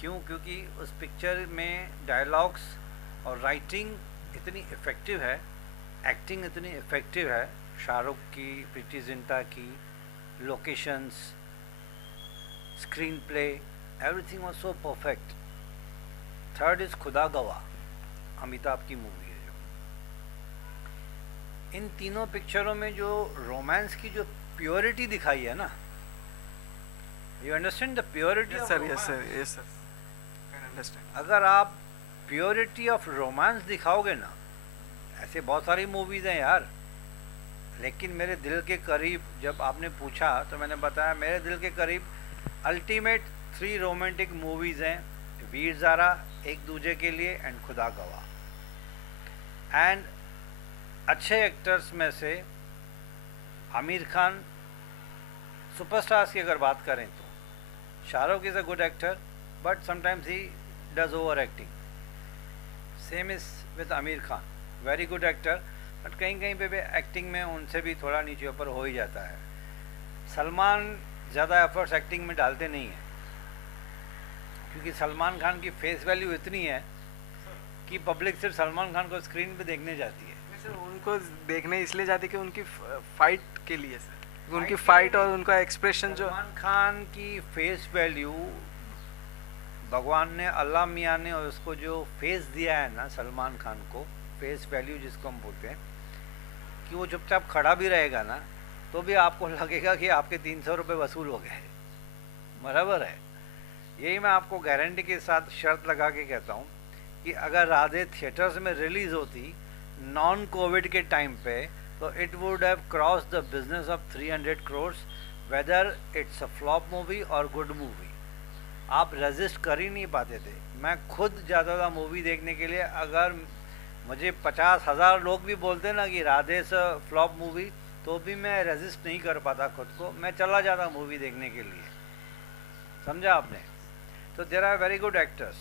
क्यों? क्योंकि उस पिक्चर में डायलॉग्स और राइटिंग इतनी इफ़ेक्टिव है, एक्टिंग इतनी इफ़ेक्टिव है, शाहरुख की, प्रीति जिंटा की, locations, screen play, everything was so perfect. Third is खुदा गवाह, अमिताभ की मूवी है जो। इन तीनों पिक्चरों में जो रोमांस की जो प्योरिटी दिखाई है ना, you understand the purity of romance? Yes sir, yes sir, can understand. अगर आप प्योरिटी ऑफ रोमांस दिखाओगे ना, ऐसे बहुत सारी मूवीज़ हैं यार, लेकिन मेरे दिल के करीब, जब आपने पूछा तो मैंने बताया, मेरे दिल के करीब अल्टीमेट 3 रोमांटिक मूवीज़ हैं, वीर ज़ारा, एक दूजे के लिए, एंड खुदा गवाह। एंड अच्छे एक्टर्स में से आमिर खान, सुपरस्टार्स की अगर बात करें तो Shahrukh is a good actor, but sometimes he does over acting. Same is with Aamir Khan, very good actor, but कहीं कहीं पे भी एक्टिंग में उनसे भी थोड़ा नीचे ऊपर हो ही जाता है। सलमान ज़्यादा एफर्ट्स एक्टिंग में डालते नहीं हैं, क्योंकि सलमान खान की फेस वैल्यू इतनी है कि पब्लिक सिर्फ सलमान खान को स्क्रीन पे देखने जाती है। सर उनको देखने इसलिए जाती कि उनकी फाइट के लिए सर, उनकी फाइट और उनका एक्सप्रेशन जो सलमान खान की फेस वैल्यू, भगवान ने, अल्लाह मियाँ ने उसको जो फेस दिया है ना सलमान खान को, फेस वैल्यू जिसको हम बोलते हैं, कि वो चुपचाप खड़ा भी रहेगा ना तो भी आपको लगेगा कि आपके 300 रुपये वसूल हो गए। बराबर है। यही मैं आपको गारंटी के साथ शर्त लगा के कहता हूँ कि अगर राधे थिएटर्स में रिलीज़ होती नॉन कोविड के टाइम पे, तो it would have cross the business of 300 crore, whether it's a flop movie और गुड मूवी। आप रेजिस्ट कर ही नहीं पाते थे। मैं खुद जाता था मूवी देखने के लिए, अगर मुझे 50,000 लोग भी बोलते ना कि राधे से फ्लॉप मूवी, तो भी मैं रेजिस्ट नहीं कर पाता खुद को, मैं चला जाता मूवी देखने के लिए। समझा आपने? तो there are very good actors,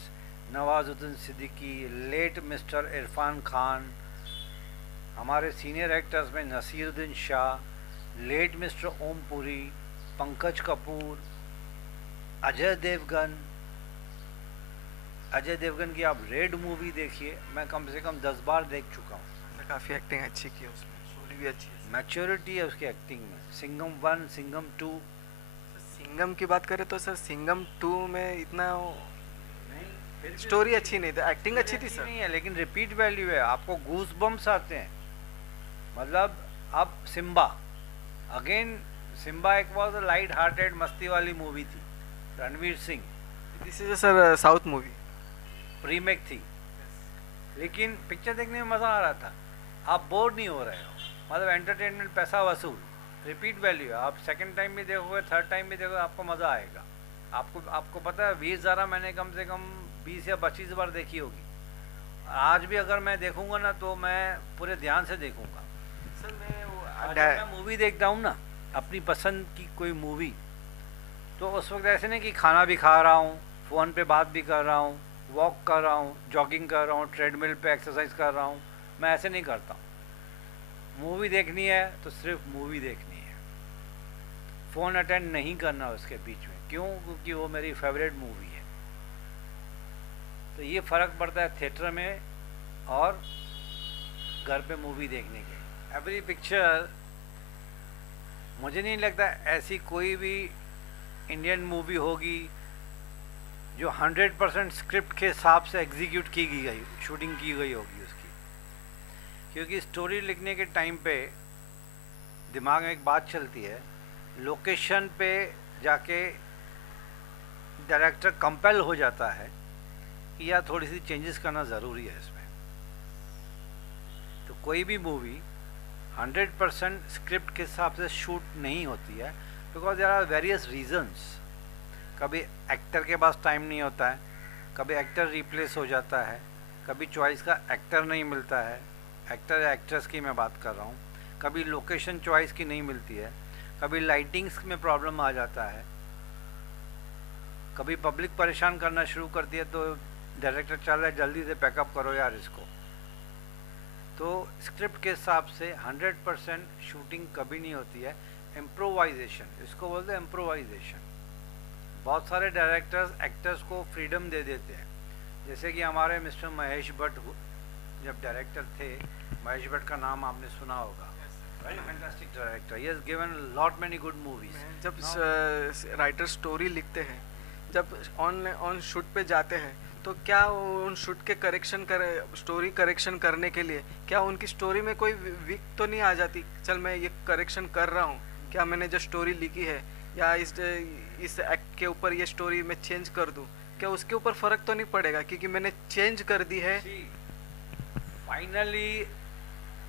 Nawazuddin Siddiqui, late mister Irrfan Khan, हमारे सीनियर एक्टर्स में नसीरुद्दीन शाह, लेट मिस्टर ओम पुरी, पंकज कपूर, अजय देवगन। अजय देवगन की आप रेड मूवी देखिए, मैं कम से कम 10 बार देख चुका हूँ। काफ़ी एक्टिंग अच्छी की है उसमें, स्टोरी भी अच्छी है, मैच्योरिटी है उसकी एक्टिंग में। सिंघम 1, सिंघम 2। सिंघम की बात करें तो सर सिंघम 2 में इतना स्टोरी अच्छी नहीं थी, एक्टिंग अच्छी थी सर, नहीं है, लेकिन रिपीट वैल्यू है, आपको गूस बम्स आते हैं। मतलब अब सिम्बा, अगेन सिम्बा एक बहुत लाइट हार्टेड मस्ती वाली मूवी थी, Ranveer Singh, this is sir south movie, remake थी, लेकिन पिक्चर देखने में मज़ा आ रहा था, आप बोर नहीं हो रहे हो, मतलब एंटरटेनमेंट, पैसा वसूल, रिपीट वैल्यू है। आप सेकंड टाइम भी देखोगे, थर्ड टाइम भी देखोगे, आपको मज़ा आएगा। आपको पता है वीर ज़ारा मैंने कम से कम 20 या 25 बार देखी होगी। आज भी अगर मैं देखूंगा ना तो मैं पूरे ध्यान से देखूंगा। सर मैं मूवी देखता हूँ ना, अपनी पसंद की कोई मूवी, तो उस वक्त ऐसे नहीं कि खाना भी खा रहा हूँ, फ़ोन पे बात भी कर रहा हूँ, वॉक कर रहा हूँ, जॉगिंग कर रहा हूँ, ट्रेडमिल पे एक्सरसाइज कर रहा हूँ, मैं ऐसे नहीं करता हूँ। मूवी देखनी है तो सिर्फ मूवी देखनी है, फ़ोन अटेंड नहीं करना उसके बीच में। क्यों? क्योंकि वो मेरी फेवरेट मूवी है। तो ये फ़र्क पड़ता है थिएटर में और घर पे मूवी देखने के। एवरी पिक्चर, मुझे नहीं लगता ऐसी कोई भी इंडियन मूवी होगी जो 100% स्क्रिप्ट के हिसाब से एग्जीक्यूट की गई शूटिंग की गई होगी उसकी। क्योंकि स्टोरी लिखने के टाइम पे दिमाग में एक बात चलती है, लोकेशन पे जाके डायरेक्टर कंपेल हो जाता है कि यार थोड़ी सी चेंजेस करना ज़रूरी है इसमें। तो कोई भी मूवी 100% स्क्रिप्ट के हिसाब से शूट नहीं होती है, because there are various reasons. कभी एक्टर के पास टाइम नहीं होता है, कभी एक्टर रिप्लेस हो जाता है, कभी चॉइस का एक्टर नहीं मिलता है, एक्टर या एक्ट्रेस की मैं बात कर रहा हूँ, कभी लोकेशन चॉइस की नहीं मिलती है, कभी लाइटिंग्स में प्रॉब्लम आ जाता है, कभी पब्लिक परेशान करना शुरू करती है तो डायरेक्टर चल रहा है जल्दी से पैकअप करो यार इसको। तो स्क्रिप्ट के हिसाब से 100% शूटिंग कभी नहीं होती है। इम्प्रोवाइजेशन, इसको बोलते हैं इम्प्रोवाइजेशन। बहुत सारे डायरेक्टर्स एक्टर्स को फ्रीडम दे देते हैं, जैसे कि हमारे मिस्टर महेश भट्ट जब डायरेक्टर थे, महेश भट्ट का नाम आपने सुना होगा, very fantastic director, he has given lot many good movies. जब राइटर स्टोरी लिखते हैं, जब ऑन शूट पे जाते हैं, तो क्या उन शूट के स्टोरी करेक्शन करने के लिए क्या उनकी स्टोरी में कोई वीक तो नहीं आ जाती? चल मैं ये करेक्शन कर रहा हूँ, क्या मैंने जो स्टोरी लिखी है या इस एक्ट के ऊपर ये स्टोरी मैं चेंज कर दूँ, क्या उसके ऊपर फर्क तो नहीं पड़ेगा क्योंकि मैंने चेंज कर दी है? Finally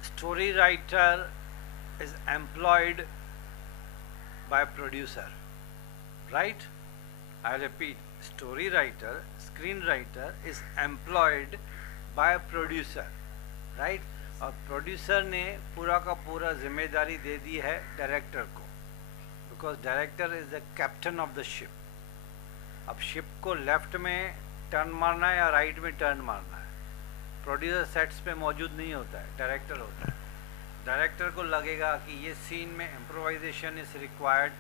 story writer is employed by producer, right? I repeat, story writer, screenwriter is employed by a producer, right? और प्रोड्यूसर ने पूरा का पूरा जिम्मेदारी दे दी है डायरेक्टर को, because director is the captain of the ship. अब शिप को लेफ्ट में टर्न मारना है या राइट में टर्न मारना है, प्रोड्यूसर सेट्स पे मौजूद नहीं होता है, डायरेक्टर होता है। डायरेक्टर को लगेगा कि ये सीन में इम्प्रोवाइजेशन इज रिक्वायर्ड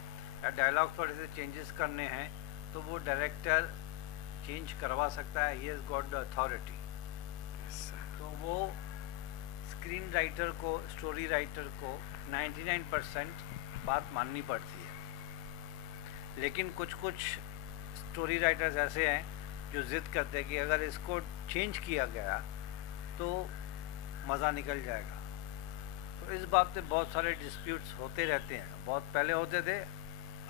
या डायलॉग थोड़े से चेंजेस करने हैं, तो वो डायरेक्टर चेंज करवा सकता है, he has got the authority. तो वो स्क्रीन राइटर को, स्टोरी राइटर को 99% बात माननी पड़ती है। लेकिन कुछ स्टोरी राइटर्स ऐसे हैं जो ज़िद करते हैं कि अगर इसको चेंज किया गया तो मज़ा निकल जाएगा। तो इस बात पे बहुत सारे डिस्प्यूट्स होते रहते हैं, बहुत पहले होते थे,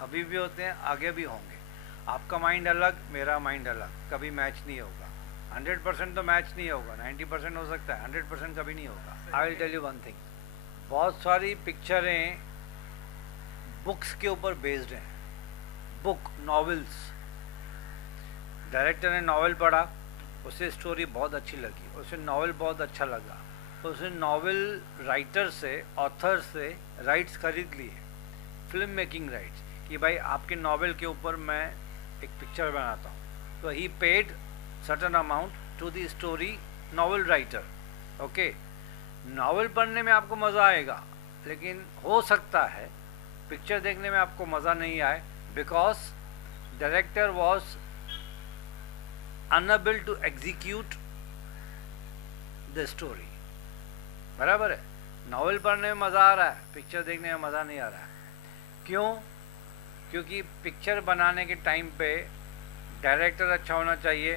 अभी भी होते हैं, आगे भी होंगे। आपका माइंड अलग, मेरा माइंड अलग, कभी मैच नहीं होगा। 100% तो मैच नहीं होगा, 90% हो सकता है, 100% कभी नहीं होगा। I will tell you one thing, बहुत सारी पिक्चरें बुक्स के ऊपर बेस्ड हैं, बुक नॉवेल्स। डायरेक्टर ने नॉवेल पढ़ा, उसे स्टोरी बहुत अच्छी लगी, उसे नॉवेल बहुत अच्छा लगा, तो उसे नॉवेल राइटर से, ऑथर से राइट्स खरीद लिए, फिल्म मेकिंग राइट्स, कि भाई आपके नॉवेल के ऊपर मैं एक पिक्चर बनाता हूँ। तो he paid certain amount to the story novel writer. Okay, novel पढ़ने में आपको मज़ा आएगा, लेकिन हो सकता है पिक्चर देखने में आपको मज़ा नहीं आए, because director was unable to execute the story. बराबर है, नॉवेल पढ़ने में मज़ा आ रहा है, पिक्चर देखने में मज़ा नहीं आ रहा है। क्यों? क्योंकि पिक्चर बनाने के टाइम पे डायरेक्टर अच्छा होना चाहिए,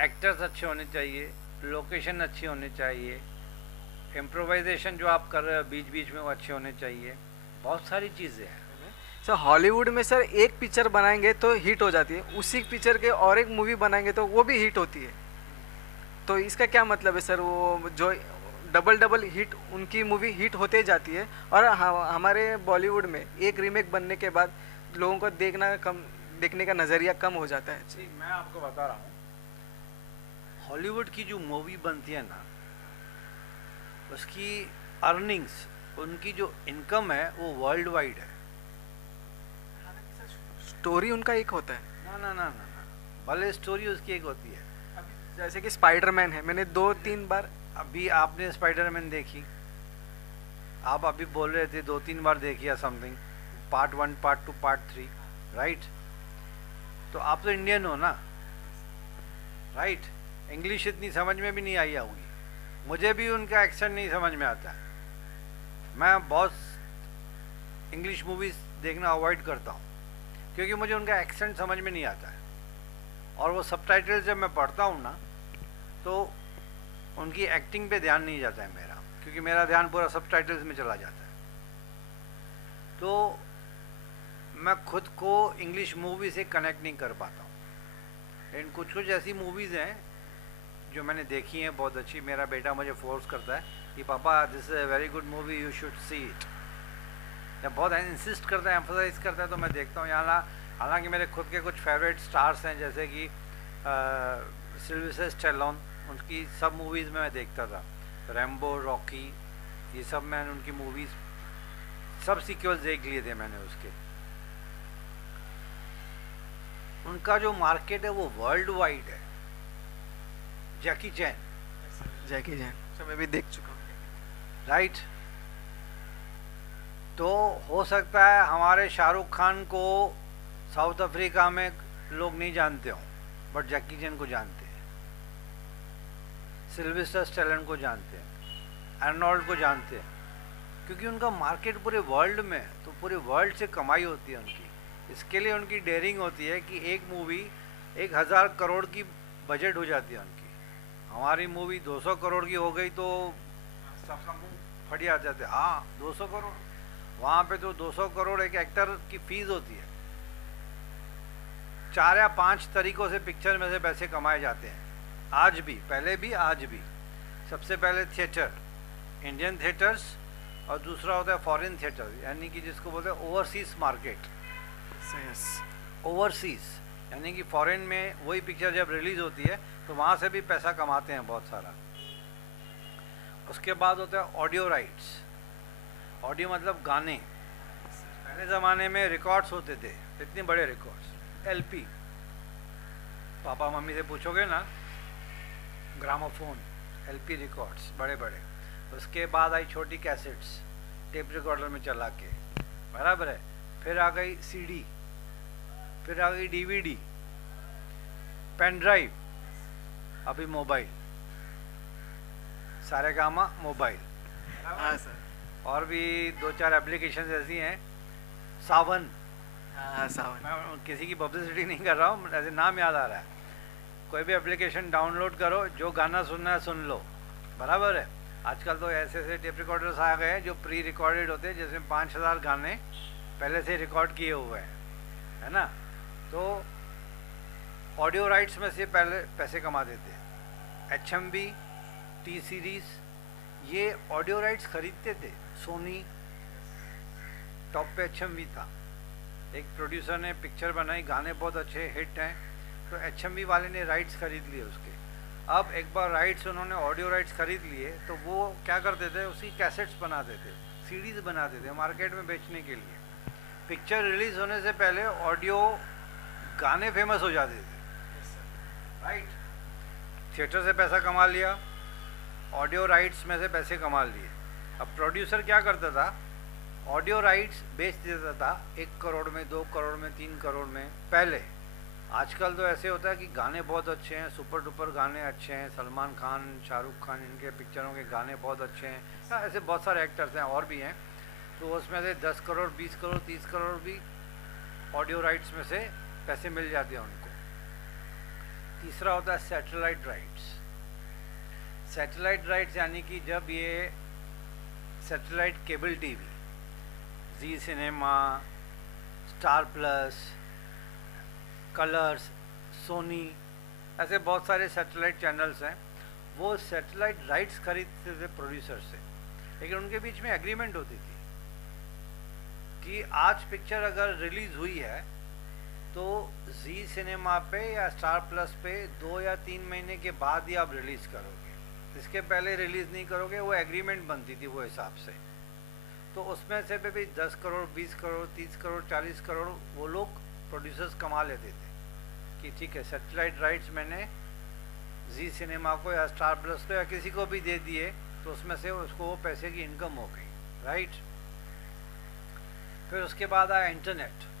एक्टर्स अच्छे होने चाहिए, लोकेशन अच्छी होनी चाहिए, इम्प्रोवाइजेशन जो आप कर रहे हो बीच बीच में वो अच्छे होने चाहिए, बहुत सारी चीज़ें हैं। सर हॉलीवुड में सर एक पिक्चर बनाएंगे तो हिट हो जाती है, उसी पिक्चर के और एक मूवी बनाएंगे तो वो भी हिट होती है। तो इसका क्या मतलब है सर? वो जो डबल हिट, उनकी मूवी हिट होते जाती है, और हमारे बॉलीवुड में एक रीमेक बनने के बाद लोगों को देखने का नज़रिया कम हो जाता है। जी, मैं आपको बता रहा हूँ, हॉलीवुड की जो मूवी बनती है ना, उसकी अर्निंग्स, उनकी जो इनकम है वो वर्ल्ड वाइड है। स्टोरी उनका एक होता है। ना ना ना ना ना, भले स्टोरी उसकी एक होती है। जैसे कि स्पाइडरमैन है, मैंने 2-3 बार, अभी आपने स्पाइडरमैन देखी, आप अभी बोल रहे थे 2-3 बार देखी या something, part 1, part 2, part 3, right? तो आप तो इंडियन हो ना, राइट? इंग्लिश इतनी समझ में भी नहीं आई होगी, मुझे भी उनका एक्सेंट नहीं समझ में आता है। मैं बहुत इंग्लिश मूवीज़ देखना अवॉइड करता हूँ क्योंकि मुझे उनका एक्सेंट समझ में नहीं आता है। और वो सबटाइटल जब मैं पढ़ता हूँ ना तो उनकी एक्टिंग पे ध्यान नहीं जाता है मेरा, क्योंकि मेरा ध्यान पूरा सबटाइटल्स में चला जाता है। तो मैं खुद को इंग्लिश मूवी से कनेक्ट नहीं कर पाता हूँ। लेकिन कुछ कुछ ऐसी मूवीज़ हैं जो मैंने देखी हैं बहुत अच्छी। मेरा बेटा मुझे फोर्स करता है कि पापा this is a very good movie, you should see it. जब बहुत इंसिस्ट करता है, एम्फोसाइज करता है, तो मैं देखता हूँ। यहाँ हालांकि मेरे खुद के कुछ फेवरेट स्टार्स हैं, जैसे कि सिल्वेस्टर स्टैलोन, उनकी सब मूवीज़ में मैं देखता था। रैम्बो, रॉकी, ये सब मैंने उनकी मूवीज़ सब सीक्वल्स देख लिए थे मैंने उसके। उनका जो मार्केट है वो वर्ल्ड वाइड है। जैकी चैन, जैकी चैन मैं भी देख चुका हूँ। राइट। तो हो सकता है हमारे शाहरुख खान को साउथ अफ्रीका में लोग नहीं जानते हों, बट जैकी चैन को जानते हैं, सिल्वेस्टर स्टैलोन को जानते हैं, आर्नोल्ड को जानते हैं, क्योंकि उनका मार्केट पूरे वर्ल्ड में है। तो पूरे वर्ल्ड से कमाई होती है उनकी। इसके लिए उनकी डेयरिंग होती है कि एक मूवी 1000 करोड़ की बजट हो जाती है उनकी। हमारी मूवी 200 करोड़ की हो गई तो सबका मुंह फट जाते, हाँ 200 करोड़। वहाँ पे तो 200 करोड़ एक एक्टर की फीस होती है। 4 या 5 तरीकों से पिक्चर में से पैसे कमाए जाते हैं आज भी, पहले भी, आज भी। सबसे पहले थिएटर, इंडियन थिएटर्स, और दूसरा होता है फॉरेन थिएटर, यानी कि जिसको बोलते हैं ओवरसीज मार्केट। ओवरसीज यानी कि फॉरेन में वही पिक्चर जब रिलीज होती है तो वहाँ से भी पैसा कमाते हैं बहुत सारा। उसके बाद होता है ऑडियो राइट्स। ऑडियो मतलब गाने। पहले ज़माने में रिकॉर्ड्स होते थे, इतने बड़े रिकॉर्ड्स, एलपी। पापा मम्मी से पूछोगे ना, ग्रामोफोन, एलपी रिकॉर्ड्स बड़े बड़े। उसके बाद आई छोटी कैसेट्स, टेप रिकॉर्डर में चला के, बराबर है। फिर आ गई सीडी, फिर आ गई डीवीडी, पेन ड्राइव, अभी मोबाइल, सारे गामा मोबाइल। हाँ सर। और भी 2-4 एप्लीकेशंस ऐसी हैं, सावन। हाँ सावन। मैं किसी की पब्लिसिटी नहीं कर रहा हूँ, ऐसे नाम याद आ रहा है। कोई भी एप्लीकेशन डाउनलोड करो, जो गाना सुनना है सुन लो, बराबर है। आजकल तो ऐसे ऐसे टेप रिकॉर्डर्स आ गए हैं जो प्री रिकॉर्डेड होते हैं, जिसमें 5000 गाने पहले से रिकॉर्ड किए हुए हैं, है ना। तो ऑडियो राइट्स में से पहले पैसे कमाते थे। HMV, टी सीरीज, ये ऑडियो राइट्स खरीदते थे। सोनी टॉप पे HMV था। एक प्रोड्यूसर ने पिक्चर बनाई, गाने बहुत अच्छे हिट हैं, तो HMV वाले ने राइट्स खरीद लिए उसके। अब एक बार राइट्स उन्होंने ऑडियो राइट्स खरीद लिए तो वो क्या करते थे, उसकी कैसेट्स बनाते थे, सीडीज बनाते थे मार्केट में बेचने के लिए। पिक्चर रिलीज होने से पहले ऑडियो गाने फेमस हो जाते थे, राइट। थिएटर से पैसा कमा लिया, ऑडियो राइट्स में से पैसे कमा लिए। अब प्रोड्यूसर क्या करता था, ऑडियो राइट्स बेच देता था 1 करोड़ में, 2 करोड़ में, 3 करोड़ में पहले। आजकल तो ऐसे होता है कि गाने बहुत अच्छे हैं, सुपर डुपर गाने अच्छे हैं, सलमान खान, शाहरुख खान, इनके पिक्चरों के गाने बहुत अच्छे हैं। ऐसे बहुत सारे एक्टर्स हैं और भी हैं, तो उसमें से 10 करोड़, 20 करोड़, 30 करोड़ भी ऑडियो राइट्स में से पैसे मिल जाते हैं उनको। तीसरा होता है सैटेलाइट राइट्स। सैटेलाइट राइट्स यानी कि जब ये satellite cable TV, Zee cinema, Star Plus, Colors, Sony, ऐसे बहुत सारे सैटेलाइट चैनल्स हैं, वो सैटेलाइट राइट्स खरीदते थे प्रोड्यूसर से। लेकिन उनके बीच में एग्रीमेंट होती थी कि आज पिक्चर अगर रिलीज हुई है तो जी सिनेमा पे या स्टार प्लस पे 2 या 3 महीने के बाद ही आप रिलीज करोगे, इसके पहले रिलीज नहीं करोगे। वो एग्रीमेंट बनती थी वो हिसाब से। तो उसमें से भी 10 करोड़, 20 करोड़, 30 करोड़, 40 करोड़ वो लोग प्रोड्यूसर्स कमा लेते थे कि ठीक है, सैटेलाइट राइट्स मैंने जी सिनेमा को या स्टार प्लस को या किसी को भी दे दिए, तो उसमें से उसको वो पैसे की इनकम हो गई, राइट। फिर उसके बाद आया इंटरनेट।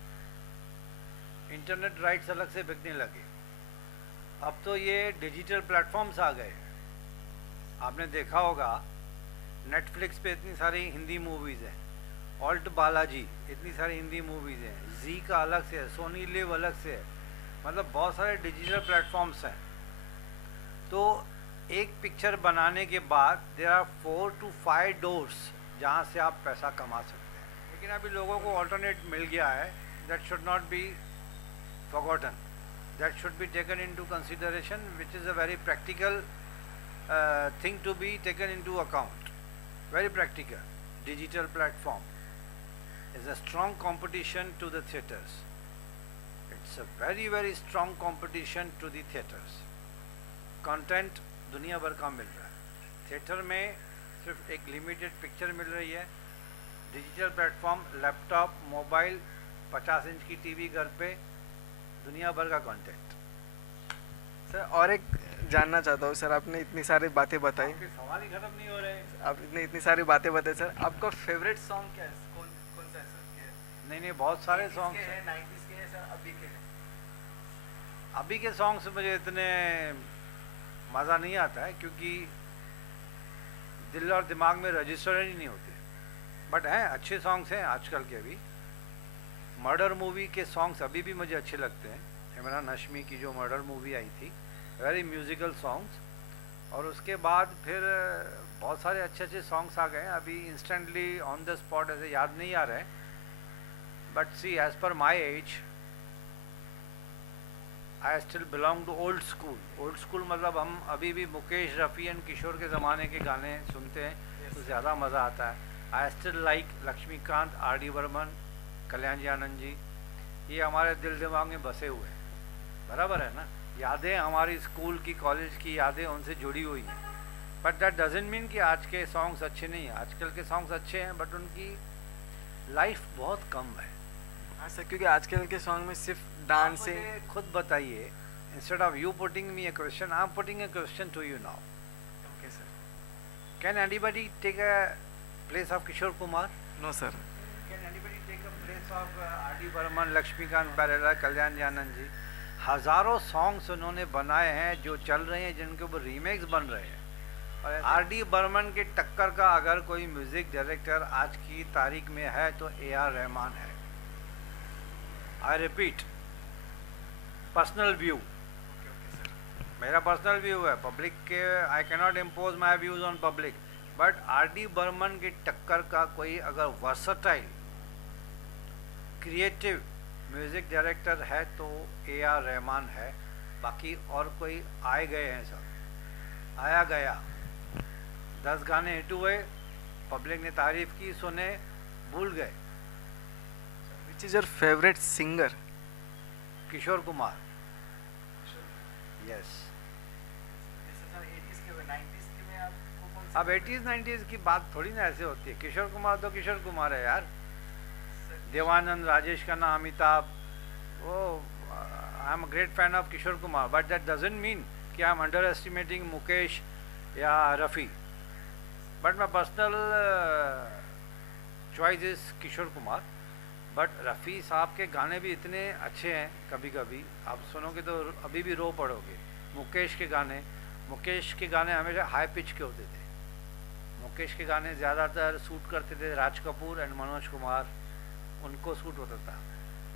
इंटरनेट राइट्स अलग से बिकने लगे। अब तो ये डिजिटल प्लेटफॉर्म्स आ गए। आपने देखा होगा नेटफ्लिक्स पे इतनी सारी हिंदी मूवीज़ हैं, ऑल्ट बालाजी, इतनी सारी हिंदी मूवीज़ हैं, जी का अलग से है, सोनी लिव अलग से है, मतलब बहुत सारे डिजिटल प्लेटफॉर्म्स हैं। तो एक पिक्चर बनाने के बाद देयर आर 4 to 5 डोर्स जहाँ से आप पैसा कमा सकते हैं। लेकिन अभी लोगों को ऑल्टरनेट मिल गया है। That should not be forgotten, that should be taken into consideration, which is a very practical thing to be taken into account. Very practical. Digital platform is a strong competition to the theatres. It's a very very strong competition to the theatres. Content दुनिया भर का मिल रहा है, theatre में सिर्फ एक limited picture मिल रही है। Digital platform, laptop, mobile, 50 inch की टीवी घर पे, दुनिया भर का कंटेंट। सर और एक जानना चाहता हूँ सर, आपने इतनी सारी बातें बताई, सवाल ही खत्म नहीं हो रहे। आपने इतनी सारी बातें बताई सर, आपका फेवरेट सॉन्ग क्या है? कौन कौन सा है सर? नहीं बहुत सारे सॉन्ग हैं, 90s के हैं सर, अभी के हैं? अभी के सॉन्ग्स मुझे इतने मज़ा नहीं आता है क्योंकि दिल और दिमाग में रजिस्टर ही नहीं होते। बट हैं, अच्छे सॉन्ग्स हैं आजकल के भी। मर्डर मूवी के सॉन्ग्स अभी भी मुझे अच्छे लगते हैं। इमरान हाशमी की जो मर्डर मूवी आई थी, वेरी म्यूज़िकल सॉन्ग्स। और उसके बाद फिर बहुत सारे अच्छे अच्छे सॉन्ग्स आ गए हैं, अभी इंस्टेंटली ऑन द स्पॉट ऐसे याद नहीं आ रहे। But see, as per my age I still belong to old school. Old school मतलब हम अभी भी मुकेश, रफ़ी एंड किशोर के ज़माने के गाने सुनते हैं तो ज़्यादा मज़ा आता है। I still like Laxmikant, R D Burman, Kalyan ji Anand ji, ये हमारे दिल दिमाग में बसे हुए हैं। बराबर है ना? यादें हमारी स्कूल की, कॉलेज की यादें उनसे जुड़ी हुई हैं। बट दैट डजंट मीन कि आज के सॉन्ग्स अच्छे नहीं हैं। आजकल के सॉन्ग्स अच्छे हैं बट उनकी लाइफ बहुत कम है। हाँ सर, क्योंकि आजकल के सॉन्ग में सिर्फ डांसिंग। खुद बताइए, instead of you putting me a question, I am putting a question to you now. Okay sir. Can anybody take a place of Kishore Kumar? No sir. Can anybody take a place of R D Burman, Laxmikant बेरेला, कल्याण जी आनंद जी? हज़ारों songs उन्होंने बनाए हैं जो चल रहे हैं, जिनके ऊपर रीमेक्स बन रहे हैं। और आर डी बर्मन के टक्कर का अगर कोई म्यूज़िक डायरेक्टर आज की तारीख में है तो ए आर रहमान है। आई रिपीट, पर्सनल व्यू, मेरा पर्सनल व्यू है। पब्लिक के I cannot impose my views on public. But R D Burman की टक्कर का कोई अगर वर्सटाइल क्रिएटिव म्यूज़िक डायरेक्टर है तो ए आर रहमान है। बाकी और कोई आए गए हैं, सब आया गया। 10 गाने हिट हुए, पब्लिक ने तारीफ की, सुने, भूल गए। Which is your favourite singer? Kishore Kumar. Yes. अब 80s 90s की बात थोड़ी ना ऐसे होती है। किशोर कुमार तो किशोर कुमार है यार। देवानंद, राजेश खन्ना, अमिताभ, वो I am a great fan of Kishore Kumar. But that doesn't mean कि I am underestimating Mukesh या Rafi. But my personal choice is Kishore Kumar. But Rafi sahab के गाने भी इतने अच्छे हैं, कभी कभी आप सुनोगे तो अभी भी रो पड़ोगे। मुकेश के गाने हमेशा हाई पिच के होते थे। मुकेश के गाने ज़्यादातर सूट करते थे राज कपूर एंड मनोज कुमार, उनको सूट होता था।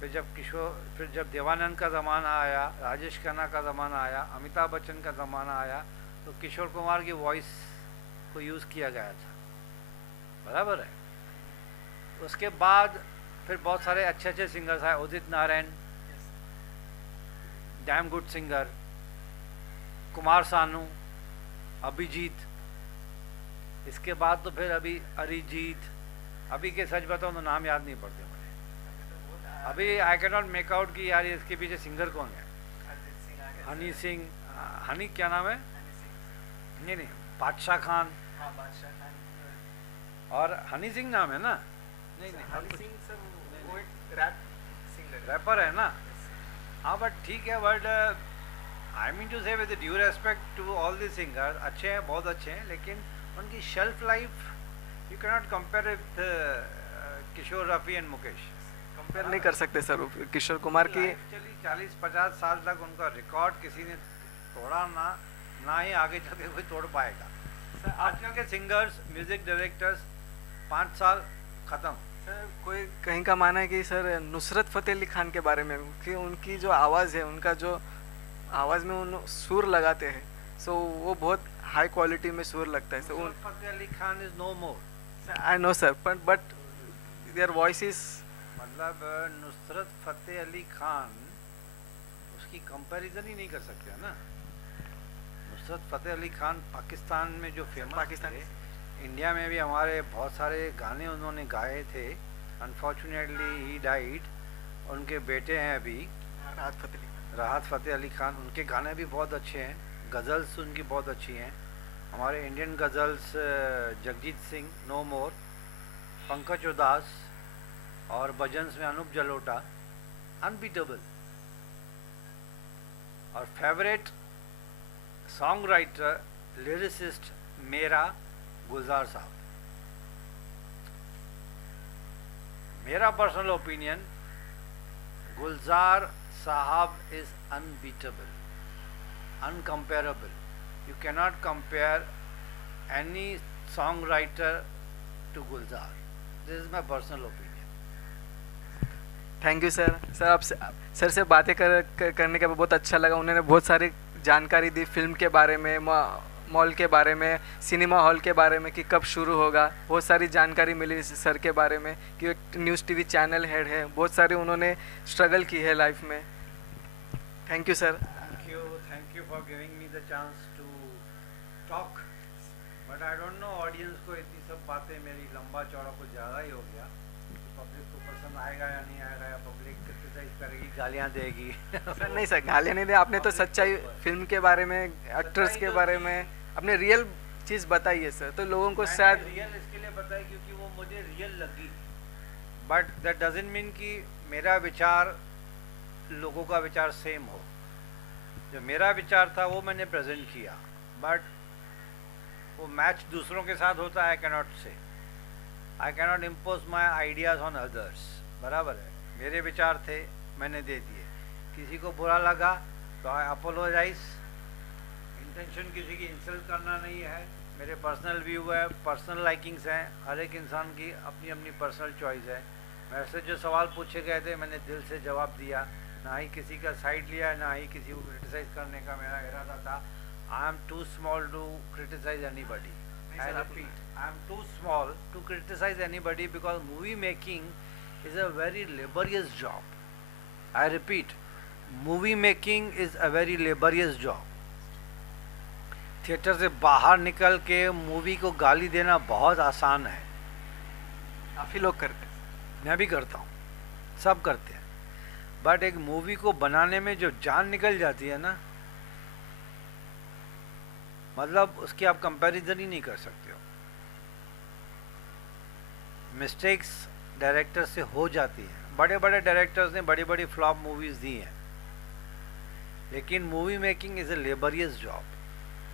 फिर जब देवानंद का ज़माना आया, राजेश खन्ना का ज़माना आया, अमिताभ बच्चन का ज़माना आया, तो किशोर कुमार की वॉइस को यूज़ किया गया था। बराबर है। उसके बाद फिर बहुत सारे अच्छे अच्छे सिंगर्स आए। Udit Narayan, damn good singer, Kumar Sanu, Abhijeet. इसके बाद तो फिर अभी अरिजीत। अभी के सच बताऊं तो नाम याद नहीं पड़ते मुझे। अभी I can not make out कि यार इसके पीछे सिंगर कौन है। हनी सिंह, हनी क्या नाम है? नहीं, बादशाह खान। और हनी सिंह नाम है ना? नहीं, हनी सिंह सर वो एक रैप सिंगर, रैपर है ना? हाँ, बट ठीक है। But I mean to say with due respect to all the singer, अच्छे हैं, बहुत अच्छे हैं, लेकिन उनकी shelf life you can not compare with Kishore, Rafi and Mukesh. Compare नहीं कर सकते सर किशोर कुमार की। चली 40-50 साल तक उनका रिकॉर्ड किसी ने तोड़ा ना ही आगे चल के कोई तोड़ पाएगा। आजकल के सिंगर्स, म्यूज़िक डायरेक्टर्स 5 साल ख़त्म। सर कोई कहीं का माना है कि सर नुसरत फ़तेह अली खान के बारे में कि उनकी जो आवाज़ है, उनका जो आवाज़ में उन सुर लगाते हैं, सो वो बहुत हाई क्वालिटी में सुर लगता है। So Nusrat Fateh Ali Khan is no more. I know sir, but their voice is, मतलब नुसरत फतेह अली खान, उसकी कंपैरिजन ही नहीं कर सकते है ना। नुसरत फतेह अली खान पाकिस्तान में जो फेमस पाकिस्तान थे, इंडिया में भी हमारे बहुत सारे गाने उन्होंने गाए थे। Unfortunately he died. उनके बेटे हैं अभी राहत फ़तेह अली खान, उनके गाने भी बहुत अच्छे हैं, गज़ल्स उनकी बहुत अच्छी हैं। हमारे इंडियन गज़ल्स जगजीत सिंह, नो मोर, पंकज उदास और भजन्स में अनूप जलोटा, अनबीटेबल। और फेवरेट सॉन्ग राइटर, लिरिसिस्ट मेरा गुलजार साहब। मेरा personal opinion, Gulzar Sahab is unbeatable, uncomparable. You cannot compare any songwriter to Gulzar. This is my personal opinion. Thank you sir. Sir आपसे सर से बातें करने के बाद बहुत अच्छा लगा। उन्होंने बहुत सारी जानकारी दी फिल्म के बारे में, मॉल के बारे में, सिनेमा हॉल के बारे में कि कब शुरू होगा। बहुत सारी जानकारी मिली सर के बारे में कि एक न्यूज़ टीवी चैनल हेड है, बहुत सारी उन्होंने स्ट्रगल की है लाइफ में। Thank you sir. Thank you for giving me the chance to talk. But I don't know audience को इतनी सब बातें मेरी लंबा चौड़ा कुछ ज़्यादा ही हो गया। पब्लिक को पसंद आएगा या नहीं आएगा, या पब्लिक क्रिटिसाइज करेगी, गालियाँ देगी। सर नहीं सर, गालियाँ नहीं दे, आपने तो सच्चाई फिल्म के बारे में, एक्टर्स के बारे में अपने रियल चीज़ बताई है सर, तो लोगों को शायद रियल इसके लिए बताई क्योंकि वो मुझे रियल लगी। बट दैट डजंट मीन कि मेरा विचार लोगों का विचार सेम हो। जो मेरा विचार था वो मैंने प्रेजेंट किया, बट वो मैच दूसरों के साथ होता है। I cannot say, I cannot impose my ideas on others. बराबर है, मेरे विचार थे, मैंने दे दिए। किसी को बुरा लगा तो आई अपोलोजाइज। इंटेंशन किसी की इंसल्ट करना नहीं है। मेरे पर्सनल व्यू है, पर्सनल लाइकिंग्स हैं, हर एक इंसान की अपनी अपनी पर्सनल चॉइस है। वैसे जो सवाल पूछे गए थे मैंने दिल से जवाब दिया, ना ही किसी का साइड लिया, ना ही किसी को क्रिटिसाइज करने का मेरा इरादा था। I am too small to criticise anybody. I repeat, I am too small to criticise anybody because movie making is a very laborious job. I repeat, movie making is a very laborious job. Theatre से बाहर निकल के movie को गाली देना बहुत आसान है, काफ़ी लोग करते हैं, मैं भी करता हूँ, सब करते हैं। बट एक मूवी को बनाने में जो जान निकल जाती है ना, मतलब उसकी आप कंपैरिजन ही नहीं कर सकते हो। मिस्टेक्स डायरेक्टर से हो जाती हैं। बड़े बड़े डायरेक्टर्स ने बड़ी बड़ी फ्लॉप मूवीज़ दी हैं, लेकिन movie making is a laborious job,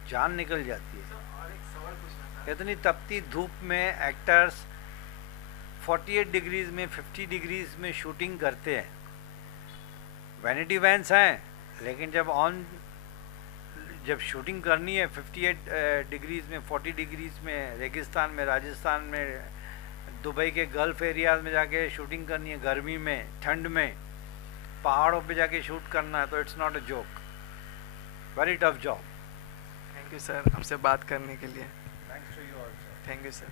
जान निकल जाती है। और एक सवाल पूछना था। इतनी तपती धूप में एक्टर्स 48 डिग्रीज में, 50 डिग्रीज में शूटिंग करते हैं। वैनिटी वैन्स हैं, लेकिन जब शूटिंग करनी है 58 डिग्रीज में, 40 डिग्रीज में, रेगिस्तान में, राजस्थान में, दुबई के गल्फ एरियाज में जाके शूटिंग करनी है, गर्मी में, ठंड में, पहाड़ों पे जाके शूट करना है, तो it's not a joke, very tough job. Thank you sir आपसे बात करने के लिए। Thanks to you also. Thank you sir.